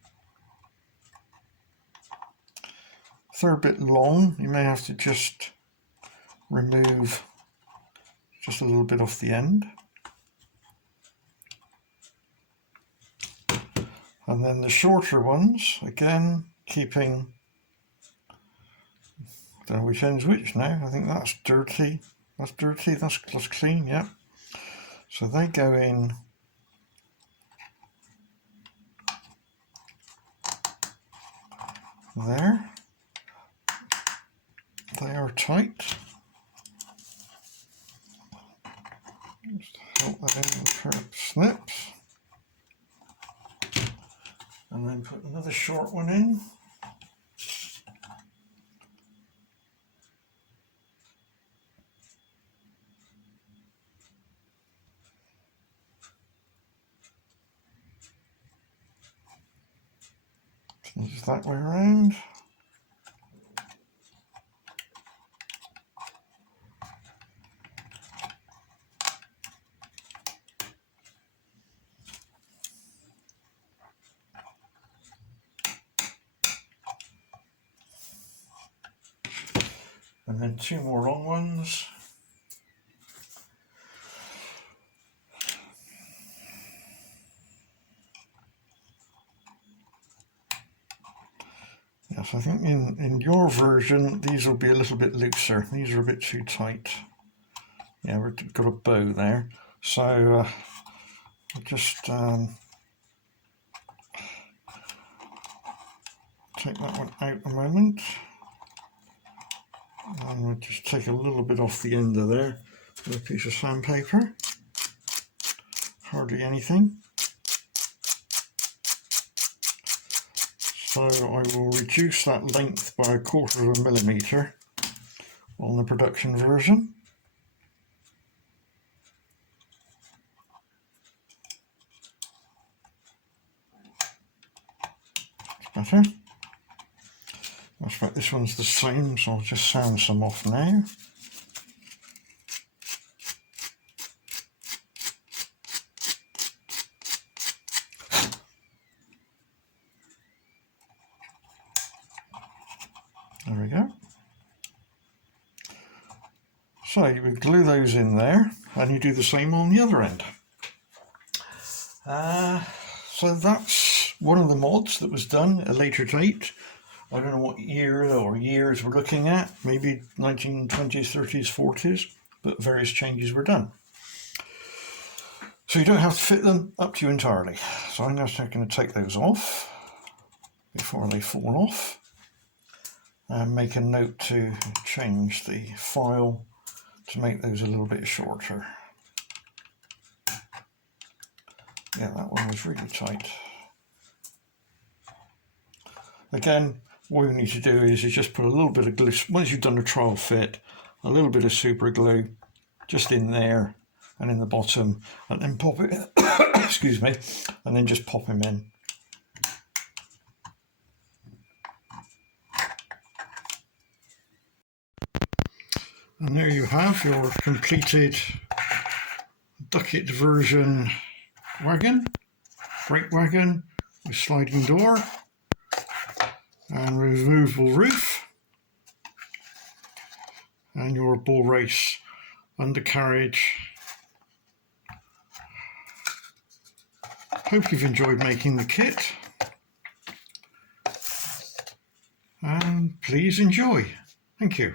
If they're a bit long, you may have to just remove just a little bit off the end. And then the shorter ones, again, keeping, I don't know which end's which now. I think that's dirty, that's clean, yeah. So they go in there. They are tight. Just help that in with a pair of snips. And then put another short one in. Change that way around. And then 2 more long ones. Yes, I think in your version these will be a little bit looser. These are a bit too tight. Yeah, we've got a bow there. So I'll just take that one out a moment. And we'll just take a little bit off the end of there with a piece of sandpaper. Hardly anything. So I will reduce that length by 1/4 mm on the production version. That's better. I expect this one's the same, so I'll just sound some off now. There we go. So you would glue those in there, and you do the same on the other end. So that's one of the mods that was done at a later date. I don't know what era or years we're looking at, maybe 1920s, 30s, 40s, but various changes were done. So you don't have to fit them, up to you entirely. So I'm just going to take those off before they fall off, and make a note to change the file to make those a little bit shorter. Yeah, that one was really tight. Again, what we need to do is just put a little bit of glue, once you've done a trial fit, a little bit of super glue just in there and in the bottom, and then pop it excuse me, and then just pop them in. And there you have your completed Ducket version wagon, brake wagon with sliding door and removable roof, and your bull race undercarriage. Hope you've enjoyed making the kit, and please enjoy. Thank you.